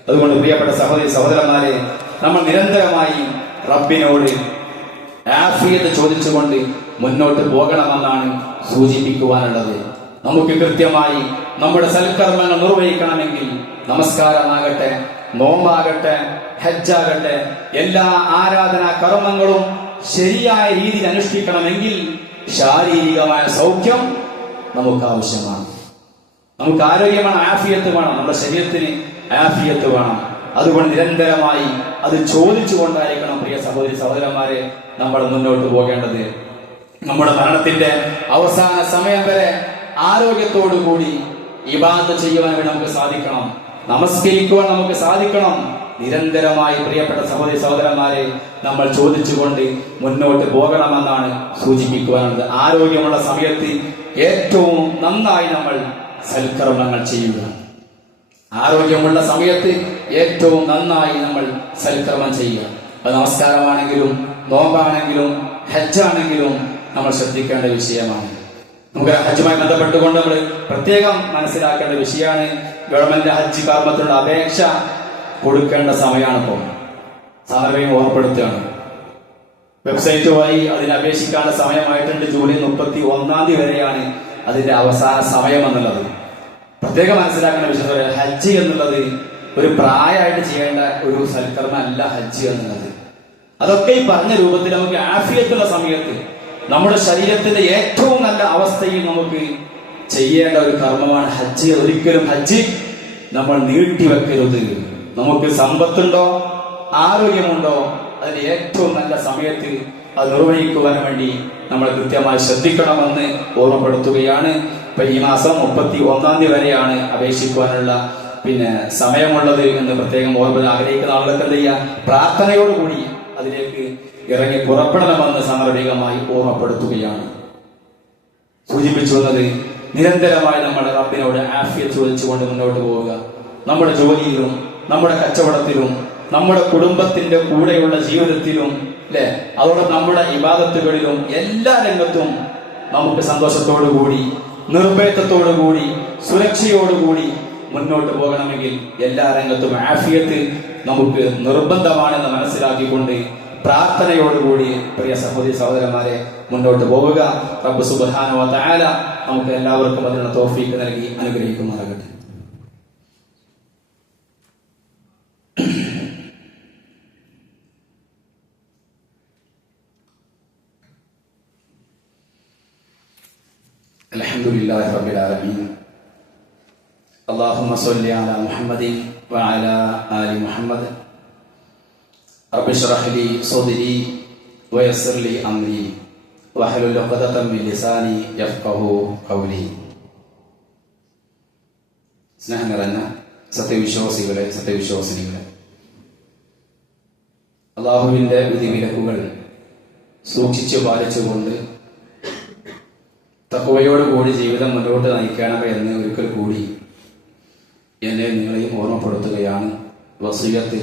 അതുകൊണ്ട് പ്രിയപ്പെട്ട സഹോദരി സഹോദരന്മാരെ, നമ്മൾ നിരന്തരമായി റബ്ബിനോട് ആഫിയത്ത് ചോദിച്ചുകൊണ്ട് മുന്നോട്ട് പോകണമെന്നാണ് സൂചിപ്പിക്കുവാനുള്ളത്. നമുക്ക് കൃത്യമായി നമ്മുടെ സൽക്കർമ്മങ്ങൾ നിർവഹിക്കണമെങ്കിൽ നമസ്കാരമാകട്ടെ, നോമ്പാകട്ടെ, ഹജ്ജാകട്ടെ, എല്ലാ ആരാധനാ കർമ്മങ്ങളും ശരിയായ രീതിയിൽ അനുഷ്ഠിക്കണമെങ്കിൽ ശാരീരികമായ സൗഖ്യം നമുക്ക് ആവശ്യമാണ്. നമുക്ക് ആരോഗ്യമാണ്, ആഫിയത്ത് വേണം, നമ്മുടെ ശരീരത്തിന് ആഫിയത്ത് വേണം. അതുകൊണ്ട് നിരന്തരമായി അത് ചോദിച്ചുകൊണ്ടായിരിക്കണം പ്രിയ സഹോദരി സഹോദരന്മാരെ നമ്മൾ മുന്നോട്ട് പോകേണ്ടത്. നമ്മുടെ മരണത്തിന്റെ അവസാന സമയം വരെ ആരോഗ്യത്തോടു കൂടി ഇബാദത്ത് ചെയ്യുവാൻ വേണ്ടി നമുക്ക് സാധിക്കണം, നമസ്കരിക്കുവാൻ നമുക്ക് സാധിക്കണം. നിരന്തരമായി പ്രിയപ്പെട്ട സഹോദരി സഹോദരന്മാരെ നമ്മൾ ചോദിച്ചുകൊണ്ട് മുന്നോട്ട് പോകണമെന്നാണ് സൂചിപ്പിക്കുവാനുള്ളത്. ആരോഗ്യമുള്ള സമയത്ത് ഏറ്റവും നന്നായി നമ്മൾ സൽക്കർമ്മങ്ങൾ ചെയ്യുക. ആരോഗ്യമുള്ള സമയത്ത് ഏറ്റവും നന്നായി നമ്മൾ സൽക്കർമ്മം ചെയ്യുക. അത് നമസ്കാരമാണെങ്കിലും നോമ്പാണെങ്കിലും ഹജ്ജാണെങ്കിലും നമ്മൾ ശ്രദ്ധിക്കേണ്ട വിഷയമാണ്. നമുക്ക് ഹജ്ജുമായി ബന്ധപ്പെട്ടുകൊണ്ട് നമ്മൾ പ്രത്യേകം മനസ്സിലാക്കേണ്ട വിഷയമാണ്. ഗവൺമെന്റ് ഹജ്ജ് കർമ്മത്തിനുള്ള അപേക്ഷ കൊടുക്കേണ്ട സമയമാണ്. ഇപ്പോൾ സാധാരണയും ഓർമ്മപ്പെടുത്തുകയാണ്. വെബ്സൈറ്റ് വഴി അതിന് അപേക്ഷിക്കേണ്ട സമയമായിട്ടുണ്ട്. ജൂലൈ 31 വരെയാണ് അതിന്റെ അവസാന സമയം എന്നുള്ളത് പ്രത്യേകം മനസ്സിലാക്കേണ്ട വിഷയം. ഹജ്ജ് എന്നുള്ളത് ഒരു പ്രായമായിട്ട് ചെയ്യേണ്ട ഒരു സൽക്കർമ്മം അല്ല. ഹജ്ജ് എന്നുള്ളത് അതൊക്കെ ഈ പറഞ്ഞ രൂപത്തിൽ നമുക്ക് ആഫിയത്തുള്ള സമയത്ത് നമ്മുടെ ശരീരത്തിന്റെ ഏറ്റവും നല്ല അവസ്ഥയിൽ നമുക്ക് ചെയ്യേണ്ട ഒരു കർമ്മമാണ് ഹജ്ജ്. ഒരിക്കലും ഹജ്ജ് നമ്മൾ നീട്ടിവെക്കരുത്. നമുക്ക് സമ്പത്തുണ്ടോ ആരോഗ്യമുണ്ടോ അതിന് ഏറ്റവും നല്ല സമയത്ത് അത് നിർവഹിക്കുവാൻ വേണ്ടി നമ്മൾ കൃത്യമായി ശ്രദ്ധിക്കണമെന്ന് ഓർമ്മപ്പെടുത്തുകയാണ്. ഇപ്പൊ ഈ മാസം 31 വരെയാണ് അപേക്ഷിക്കുവാനുള്ള സമയമുള്ളത് എന്ന് പ്രത്യേകം ഓർമ്മ ആഗ്രഹിക്കുന്ന ആളുകൾക്ക് എന്ത് ചെയ്യുക, പ്രാർത്ഥനയോടുകൂടി അതിലേക്ക് ഇറങ്ങി പുറപ്പെടണമെന്ന് സാന്ദർഭികമായി ഓർമ്മപ്പെടുത്തുകയാണ്. സൂചിപ്പിച്ചു വന്നത് നിരന്തരമായി നമ്മുടെ റബ്ബിനോട് ആഫിയത്ത് ചോദിച്ചുകൊണ്ട് മുന്നോട്ട് പോവുക. നമ്മുടെ ജോലിയിലും നമ്മുടെ കച്ചവടത്തിലും നമ്മുടെ കുടുംബത്തിന്റെ കൂടെയുള്ള ജീവിതത്തിലും അല്ലെ, അതോടെ നമ്മുടെ ഇബാദത്തുകളിലും എല്ലാ രംഗത്തും നമുക്ക് സന്തോഷത്തോടുകൂടി നിർഭയത്വത്തോടുകൂടി സുരക്ഷയോടുകൂടി മുന്നോട്ട് പോകണമെങ്കിൽ എല്ലാ രംഗത്തും ആഫിയത്ത് നമുക്ക് നിർബന്ധമാണെന്ന് മനസ്സിലാക്കിക്കൊണ്ട് പ്രാർത്ഥനയോടുകൂടി പ്രിയ സഹോദരി സഹോദരന്മാരെ മുന്നോട്ട് പോവുക. റബ്ബ് സുബ്ഹാനഹു വ തആല നമുക്ക് എല്ലാവർക്കും അതിനുള്ള തൗഫീഖ് നൽകി അനുഗ്രഹിക്കുമാറാകട്ടെ. അൽഹംദുലില്ലാഹി റബ്ബിൽ ആലമീൻ. അല്ലാഹുമ്മ സ്വല്ലി അലാ മുഹമ്മദിൻ വഅലാ ആലി മുഹമ്മദ്. റബ്ബി ഇശ്റഹ് ലി സദ്രി വയസ്സിർ ലി അംരി വഹ്ലുൽ ഉഖ്ദതം മിൻ ലിസാനി യഫ്ഖഹു ഖൗലി. സ്നേഹം നിറഞ്ഞ സത്യവിശ്വാസികളെ, സത്യവിശ്വാസിനികളെ, അല്ലാഹുവിന്റെ വിധിവിലക്കുകൾ സൂക്ഷിച്ചു പാലിച്ചുകൊണ്ട് തഖ്വയോടുകൂടി ജീവിതം മുന്നോട്ട് നയിക്കണമേ എന്ന് ഒരിക്കൽ കൂടി എന്നെ നിങ്ങളെയും ഓർമ്മപ്പെടുത്തുകയാണ്, വസിയത്ത്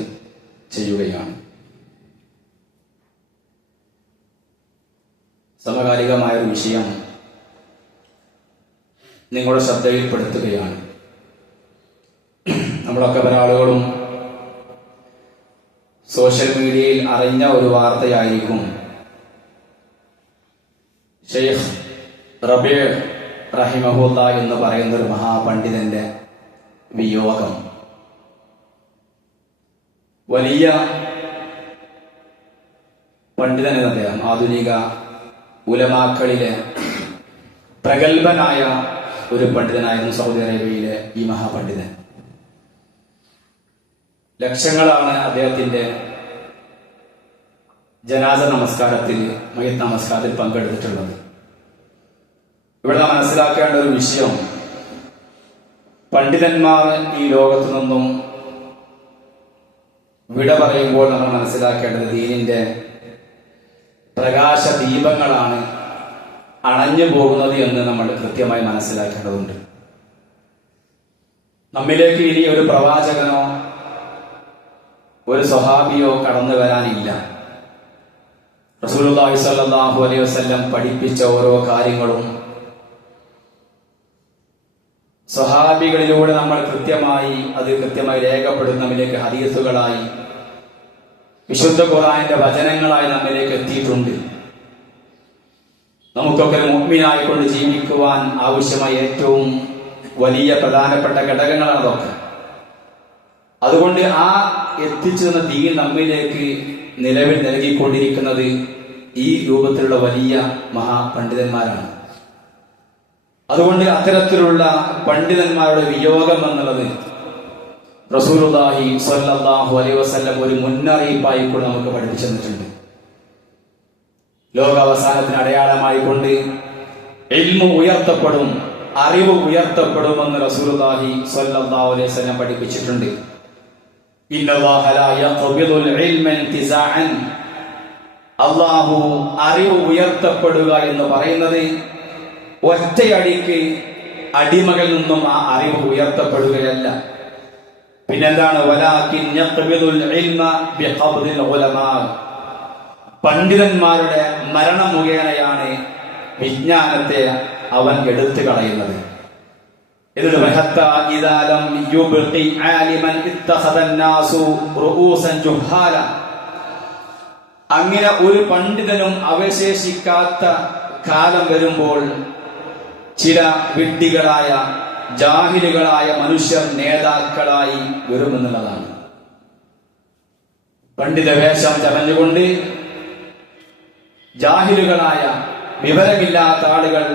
ചെയ്യുകയാണ്. സമകാലികമായ ഒരു വിഷയം നിങ്ങളുടെ ശ്രദ്ധയിൽപ്പെടുത്തുകയാണ്. നമ്മളൊക്കെ പല ആളുകളും സോഷ്യൽ മീഡിയയിൽ അറിഞ്ഞ ഒരു വാർത്തയായിരിക്കും ഷെയ്ഖ് റബീ റഹിമഹുല്ലാ എന്ന് പറയുന്ന ഒരു മഹാപണ്ഡിതന്റെ വിയോഗം. വലിയ പണ്ഡിതൻ എന്ന് പറയാം. ആധുനിക ഉലമാക്കളിലെ പ്രഗത്ഭനായ ഒരു പണ്ഡിതനായിരുന്നു സൗദി അറേബ്യയിലെ ഈ മഹാപണ്ഡിതൻ. ലക്ഷങ്ങളാണ് അദ്ദേഹത്തിന്റെ ജനാസ നമസ്കാരത്തിൽ, മയ്യിത്ത് നമസ്കാരത്തിൽ പങ്കെടുത്തിട്ടുള്ളത്. ഇവിടെ മനസ്സിലാക്കേണ്ട ഒരു വിഷയം, പണ്ഡിതന്മാർ ഈ ലോകത്തു നിന്നും വിട പറയുമ്പോൾ നമ്മൾ മനസ്സിലാക്കേണ്ടത് ദീനിന്റെ പ്രകാശ ദീപങ്ങളാണ് അണഞ്ഞു പോകുന്നത് എന്ന് നമ്മൾ കൃത്യമായി മനസ്സിലാക്കേണ്ടതുണ്ട്. നമ്മിലേക്ക് ഇനി ഒരു പ്രവാചകനോ ഒരു സ്വഹാബിയോ കടന്നു വരാനില്ല. റസൂലുള്ളാഹി സ്വല്ലല്ലാഹു അലൈഹി വസല്ലം പഠിപ്പിച്ച ഓരോ കാര്യങ്ങളും സ്വഹാബികളിലൂടെ നമ്മൾ കൃത്യമായി രേഖപ്പെടുന്ന നമ്മിലേക്ക് ഹദീസുകളായി, വിശുദ്ധ ഖുർആനിന്റെ വചനങ്ങളായി നമ്മിലേക്ക് എത്തിയിട്ടുണ്ട്. നമുക്കൊക്കെ മുഅ്മിനായിക്കൊണ്ട് ജീവിക്കുവാൻ ആവശ്യമായ ഏറ്റവും വലിയ പ്രധാനപ്പെട്ട ഘടകങ്ങളാണ് അതൊക്കെ. അതുകൊണ്ട് ആ എത്തിച്ചു തന്ന ദീൻ നമ്മിലേക്ക് നിലവിൽ നൽകിക്കൊണ്ടിരിക്കുന്നത് ഈ രൂപത്തിലുള്ള വലിയ മഹാപണ്ഡിതന്മാരാണ്. അതുകൊണ്ട് അത്തരത്തിലുള്ള പണ്ഡിതന്മാരുടെ വിയോഗം എന്നുള്ളത് റസൂലുള്ളാഹി സ്വല്ലല്ലാഹു അലൈഹി വസല്ലം ഒരു മുന്നറിയിപ്പായി കൂടെ നമുക്ക് പഠിപ്പിച്ചു തന്നിട്ടുണ്ട്. ലോകാവസാനത്തിന് അടയാളമായിക്കൊണ്ട് ഇൽമു ഉയർത്തപ്പെടും, അറിവ് ഉയർത്തപ്പെടുമെന്ന് റസൂലുള്ളാഹി സ്വല്ലല്ലാഹു അലൈഹി വസല്ലം പഠിപ്പിച്ചിട്ടുണ്ട്. ഇന്നല്ലാഹ ലാ യഖ്ബിദുൽ ഇൽമ ഇന്തിസാഅൻ, അല്ലാഹു അറിവ് ഉയർത്തപ്പെടുക എന്ന് പറയുന്നത് ഒറ്റയടിക്ക് അടിമകളിൽ നിന്നും ആ അറിവ് ഉയർത്തപ്പെടുകയല്ല. പിന്നെന്താണ്? വലാകിൻ യഖ്ബിദുൽ ഇൽമ ബിഖബ്ദിൽ ഉലമാ, പണ്ഡിതന്മാരുടെ മരണം മുഖേനയാണ് വിജ്ഞാനത്തെ അവൻ എടുത്തു കളയുന്നത്. എന്നിട്ട് അങ്ങനെ ഒരു പണ്ഡിതനും അവശേഷിക്കാത്ത കാലം വരുമ്പോൾ ചില വിഡ്ഢികളായ ജാഹിലുകളായ മനുഷ്യർ നേതാക്കളായി വരുമെന്നുള്ളതാണ്. പണ്ഡിത വേഷം ചമഞ്ഞുകൊണ്ട് ജാഹിലുകളായ വിവരമില്ലാത്ത ആളുകൾ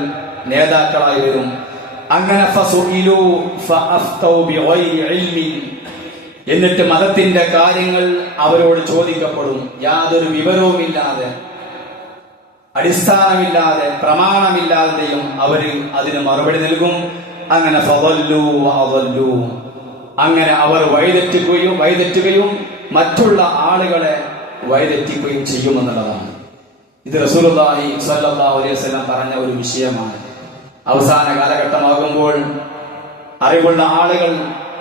നേതാക്കളായി വരും. അങ്ങനെ എന്നിട്ട് മതത്തിന്റെ കാര്യങ്ങൾ അവരോട് ചോദിക്കപ്പെടും. യാതൊരു വിവരവുമില്ലാതെ, അടിസ്ഥാനമില്ലാതെ, പ്രമാണമില്ലാതെയും അവര് അതിന് മറുപടി നൽകും. അങ്ങനെ അങ്ങനെ അവർ വഴിതെറ്റുകയും മറ്റുള്ള ആളുകളെ വഴിതെറ്റിക്കുകയും ചെയ്യുമെന്നുള്ളതാണ്. ഇത് റസൂലുള്ളാഹി സ്വല്ലല്ലാഹു അലൈഹി വസല്ലം പറഞ്ഞ ഒരു വിഷയമാണ്. അവസാന കാലഘട്ടമാകുമ്പോൾ അറിവുള്ള ആളുകൾ,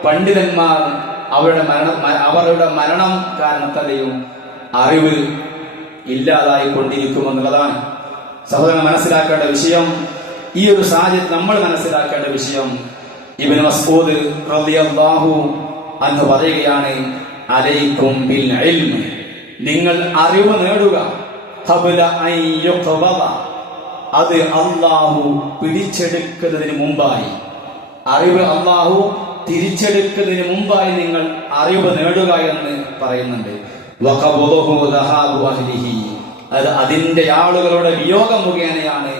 പണ്ഡിതന്മാർ അവരുടെ മരണം കാരണത്താലെയും അറിവ് ഇല്ലാതായി കൊണ്ടിരിക്കുമെന്നുള്ളതാണ്. സഹോദരൻ മനസ്സിലാക്കേണ്ട വിഷയം, ഈ ഒരു സാഹചര്യം നമ്മൾ മനസ്സിലാക്കേണ്ട വിഷയം, ഇബ്നു മസ്ഊദ് റളിയല്ലാഹു അൻഹു പറയുകയാണ്, അലൈക്കും ബിൽ ഇൽം, നിങ്ങൾ അറിവ് നേടുക, ഖബ്ല അൻ യുഖ്ബദ, അത് അല്ലാഹു പിടിച്ചെടുക്കുന്നതിന് മുമ്പായി, അറിവ് അല്ലാഹു തിരിച്ചെടുക്കുന്നതിന് മുമ്പായി നിങ്ങൾ അറിവ് നേടുക എന്ന് പറയുന്നുണ്ട്. അത് അതിന്റെ ആളുകളുടെ വിയോഗം മുഖേനയാണ്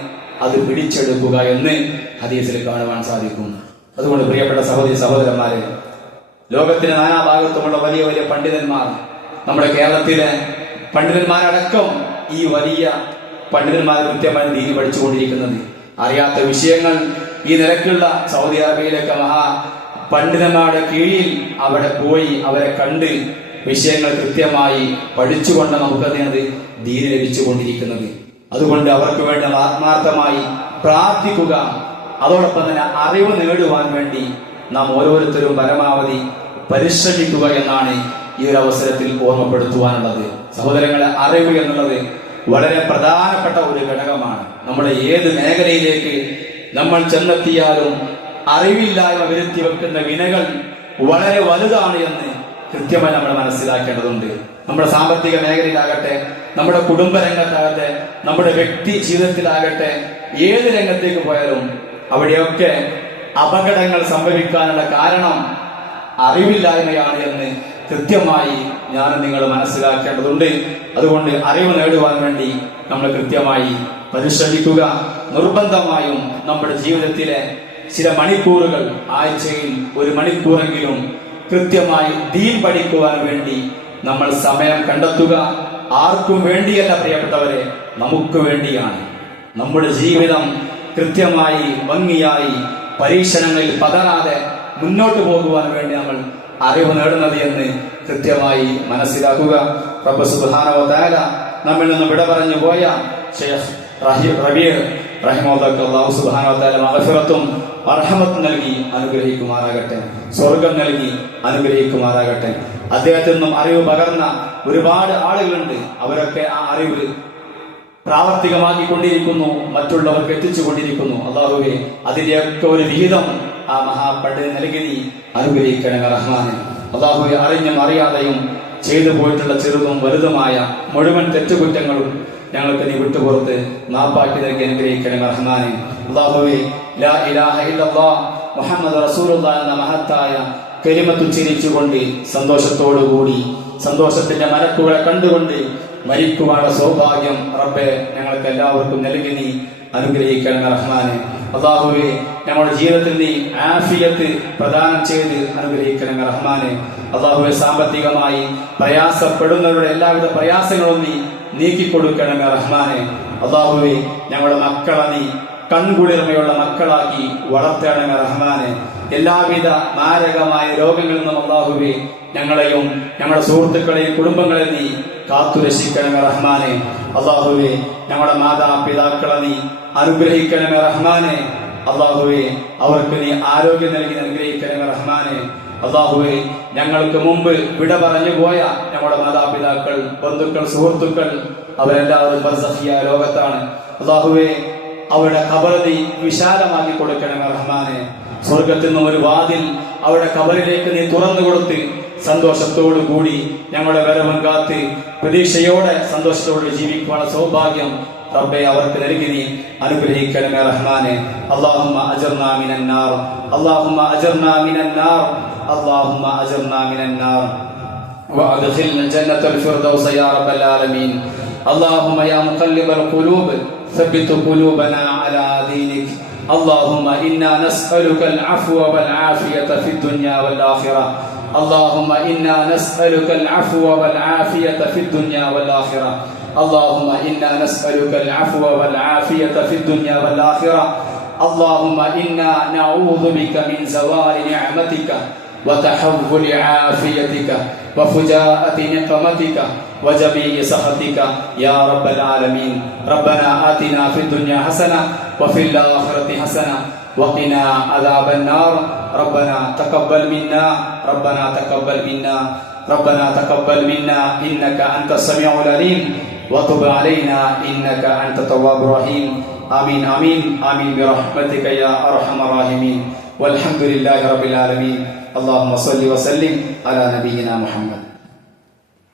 അത് പിടിച്ചെടുക്കുക എന്ന് ഹദീസിൽ കാണുവാൻ സാധിക്കും. അതുകൊണ്ട് പ്രിയപ്പെട്ട സഹോദരന്മാരെ, ലോകത്തിന്റെ നാനാഭാഗത്തുമുള്ള വലിയ വലിയ പണ്ഡിതന്മാർ, നമ്മുടെ കേരളത്തിലെ പണ്ഡിതന്മാരടക്കം ഈ വലിയ പണ്ഡിതന്മാർ കൃത്യമായി ദീനി പഠിച്ചുകൊണ്ടിരിക്കുന്നത്, അറിയാത്ത വിഷയങ്ങൾ ഈ നിലക്കുള്ള സൗദി അറേബ്യയിലൊക്കെ മഹാ പണ്ഡിതന്മാരുടെ കീഴിൽ അവിടെ പോയി അവരെ കണ്ട് വിഷയങ്ങൾ കൃത്യമായി പഠിച്ചുകൊണ്ട് നമുക്കതിനത് ദീനി ലഭിച്ചുകൊണ്ടിരിക്കുന്നത്. അതുകൊണ്ട് അവർക്ക് വേണ്ടി ആത്മാർത്ഥമായി പ്രാർത്ഥിക്കുക. അതോടൊപ്പം തന്നെ അറിവ് നേടുവാൻ വേണ്ടി നാം ഓരോരുത്തരും പരമാവധി പരിശ്രമിക്കുക എന്നാണ് ഈ ഒരു അവസരത്തിൽ ഓർമ്മപ്പെടുത്തുവാനുള്ളത്. സഹോദരങ്ങളെ, അറിവ് എന്നുള്ളത് വളരെ പ്രധാനപ്പെട്ട ഒരു ഘടകമാണ്. നമ്മുടെ ഏത് മേഖലയിലേക്ക് നമ്മൾ ചെന്നെത്തിയാലും അറിവില്ലായ്മ വരുത്തി വെക്കുന്ന വിനകൾ വളരെ വലുതാണ് എന്ന് കൃത്യമായി നമ്മൾ മനസ്സിലാക്കേണ്ടതുണ്ട്. നമ്മുടെ സാമ്പത്തിക മേഖലയിലാകട്ടെ, നമ്മുടെ കുടുംബരംഗത്താകട്ടെ, നമ്മുടെ വ്യക്തി ജീവിതത്തിലാകട്ടെ, ഏത് രംഗത്തേക്ക് പോയാലും അവിടെയൊക്കെ അപകടങ്ങൾ സംഭവിക്കാനുള്ള കാരണം അറിവില്ലായ്മയാണ് എന്ന് കൃത്യമായി ഞാൻ നിങ്ങൾ മനസ്സിലാക്കേണ്ടതുണ്ട്. അതുകൊണ്ട് അറിവ് നേടുവാൻ വേണ്ടി നമ്മൾ കൃത്യമായി പരിശ്രമിക്കുക. നിർബന്ധമായും നമ്മുടെ ജീവിതത്തിലെ ചില മണിക്കൂറുകൾ, ആഴ്ചയിൽ 1 മണിക്കൂറെങ്കിലും കൃത്യമായി ദീൻ പഠിക്കുവാൻ വേണ്ടി നമ്മൾ സമയം കണ്ടെത്തുക. ആർക്കും വേണ്ടിയല്ല പ്രിയപ്പെട്ടവരെ, നമുക്ക് വേണ്ടിയാണ്. നമ്മുടെ ജീവിതം കൃത്യമായി ഭംഗിയായി പരീക്ഷണങ്ങളിൽ പതറാതെ മുന്നോട്ട് പോകുവാൻ വേണ്ടി നമ്മൾ അറിവ് നേടുന്നത് എന്ന് കൃത്യമായി മനസ്സിലാക്കുക. റബ്ബ് സുബ്ഹാനഹു വ തആല നമ്മിൽ നിന്ന് വിട പറഞ്ഞു പോയ ഷെയ്ഖ് റബീഅ് റഹിമഹുല്ലാഹ് അല്ലാഹു സുബ്ഹാനഹു വ തആല മഗ്ഫിറത്തും റഹ്മത്തും നൽകി അനുഗ്രഹിക്കുമാറാകട്ടെ, സ്വർഗം നൽകി അനുഗ്രഹിക്കുമാറാകട്ടെ. അദ്ദേഹത്തിൽ നിന്നും അറിവ് പകർന്ന ഒരുപാട് ആളുകളുണ്ട്. അവരൊക്കെ ആ അറിവ് പ്രാവർത്തികമാക്കിക്കൊണ്ടിരിക്കുന്നു, മറ്റുള്ളവർക്ക് എത്തിച്ചുകൊണ്ടിരിക്കുന്നു. അല്ലാഹുവേ, അതിന്റെയൊക്കെ ഒരു വിഹിതം ആ മഹാപണ്ഡിതൻ നൽകി അനുഗ്രഹിക്കണേ റഹ്മാനെ. അല്ലാഹുവേ, അറിഞ്ഞും അറിയാതെയും ചെയ്തു പോയിട്ടുള്ള ചെറുതും വലുതുമായ മുഴുവൻ തെറ്റുകുറ്റങ്ങളും ഞങ്ങൾക്ക് നീ വിട്ടുപുറത്ത് മാപ്പാക്കി നൽകി അനുഗ്രഹിക്കണേ റഹ്മാനെ. അല്ലാഹുവേ, ലാ ഇലാഹ ഇല്ലല്ലാഹ് മുഹമ്മദ് റസൂലുള്ളാഹി എന്ന മഹത്തായ കലിമത്ത് ഉച്ചരിച്ചുകൊണ്ട് സന്തോഷത്തോടുകൂടി, സന്തോഷത്തിന്റെ മലക്കുകളെ കണ്ടുകൊണ്ട് മരിക്കുവാനുള്ള സൗഭാഗ്യം റബ്ബെ ഞങ്ങൾക്ക് എല്ലാവർക്കും നൽകി നീ അനുഗ്രഹിക്കണം റഹ്മാനെ. അല്ലാഹുവേ, ഞങ്ങളുടെ ജീവിതത്തിൽ നീ ആഫിയത്ത് പ്രദാനം ചെയ്ത് അനുഗ്രഹിക്കണം റഹ്മാനെ. അല്ലാഹുവേ, സാമ്പത്തികമായി പ്രയാസപ്പെടുന്നവരുടെ എല്ലാവിധ പ്രയാസങ്ങളും നീ നീക്കിക്കൊടുക്കണം റഹ്മാനെ. അല്ലാഹുവേ, ഞങ്ങളുടെ മക്കളെ നീ കൺകുളിർമയുള്ള മക്കളാക്കി വളർത്തണം റഹ്മാനെ. എല്ലാവിധ മാരകമായ രോഗങ്ങളിൽ നിന്നും അല്ലാഹുവേ ഞങ്ങളെയും ഞങ്ങളുടെ സുഹൃത്തുക്കളെയും കുടുംബങ്ങളെ നീ കാത്തുരക്ഷിക്കണമേ റഹ്മാനെ. അല്ലാഹുവേ, ഞങ്ങളുടെ മാതാപിതാക്കളെ നീ അനുഗ്രഹിക്കണമേ റഹ്മാനെ. അല്ലാഹുവേ, അവർക്ക് നീ ആരോഗ്യം നൽകി അനുഗ്രഹിക്കണമേ റഹ്മാനെ. അല്ലാഹുവേ, ഞങ്ങൾക്ക് മുമ്പ് വിട പറഞ്ഞു പോയ ഞങ്ങളുടെ മാതാപിതാക്കൾ, ബന്ധുക്കൾ, സുഹൃത്തുക്കൾ അവരെല്ലാവരും ബർസഖിയ ലോകത്താണ്. അല്ലാഹുവേ, അവരുടെ ഖബർ നീ വിശാലമാക്കി കൊടുക്കണമേ റഹ്മാനെ. സ്വർഗത്തിൽ നിന്നും ഒരു വാതിൽ അവരുടെ ഖബറിലേക്ക് നീ തുറന്നു കൊടുത്ത് സന്തോഷത്തോടു കൂടി ഞങ്ങളുടെ വരവും കാത്ത് പ്രതീക്ഷയോടെ സന്തോഷത്തോടെ ജീവിക്കുവാനുള്ള സൗഭാഗ്യം റബ്ബെ അവർക്ക് നൽകി നീ അനുഗ്രഹിക്കണമേ റഹ്മാനെ. അല്ലാഹുമ്മ അജ്ർനാ മിനന്നാർ, അല്ലാഹുമ്മ അജ്ർനാ മിനന്നാർ, അല്ലാഹുമ്മ അജ്ർനാ മിനന്നാർ വഅദ്ഖിൽനാ ജന്നത്തൽ ഫിർദൗസ് യാ റബ്ബൽ ആലമീൻ. അല്ലാഹുമ്മ യാ മുഖല്ലിബൽ ഖുലൂബ് ثبت قلوبنا على دينك. اللهم إنا نسألك العفو والعافية في الدنيا والآخرة. اللهم إنا نسألك العفو والعافية في الدنيا والآخرة. اللهم إنا نسألك العفو والعافية في الدنيا والآخرة. اللهم إنا نعوذ بك من زوال نعمتك وتحول عافيتك وفجاءة نقمتك وجميع سخطك يا رب العالمين. ربنا آتنا في الدنيا حسنة وفي الآخرة حسنة وقنا عذاب النار. ربنا تقبل منا، ربنا تقبل منا، ربنا تقبل منا إنك أنت السميع العليم وتب علينا إنك أنت التواب الرحيم. آمين آمين آمين برحمتك يا أرحم الراحمين. والحمد لله رب العالمين. اللهم صل وسلم على نبينا محمد.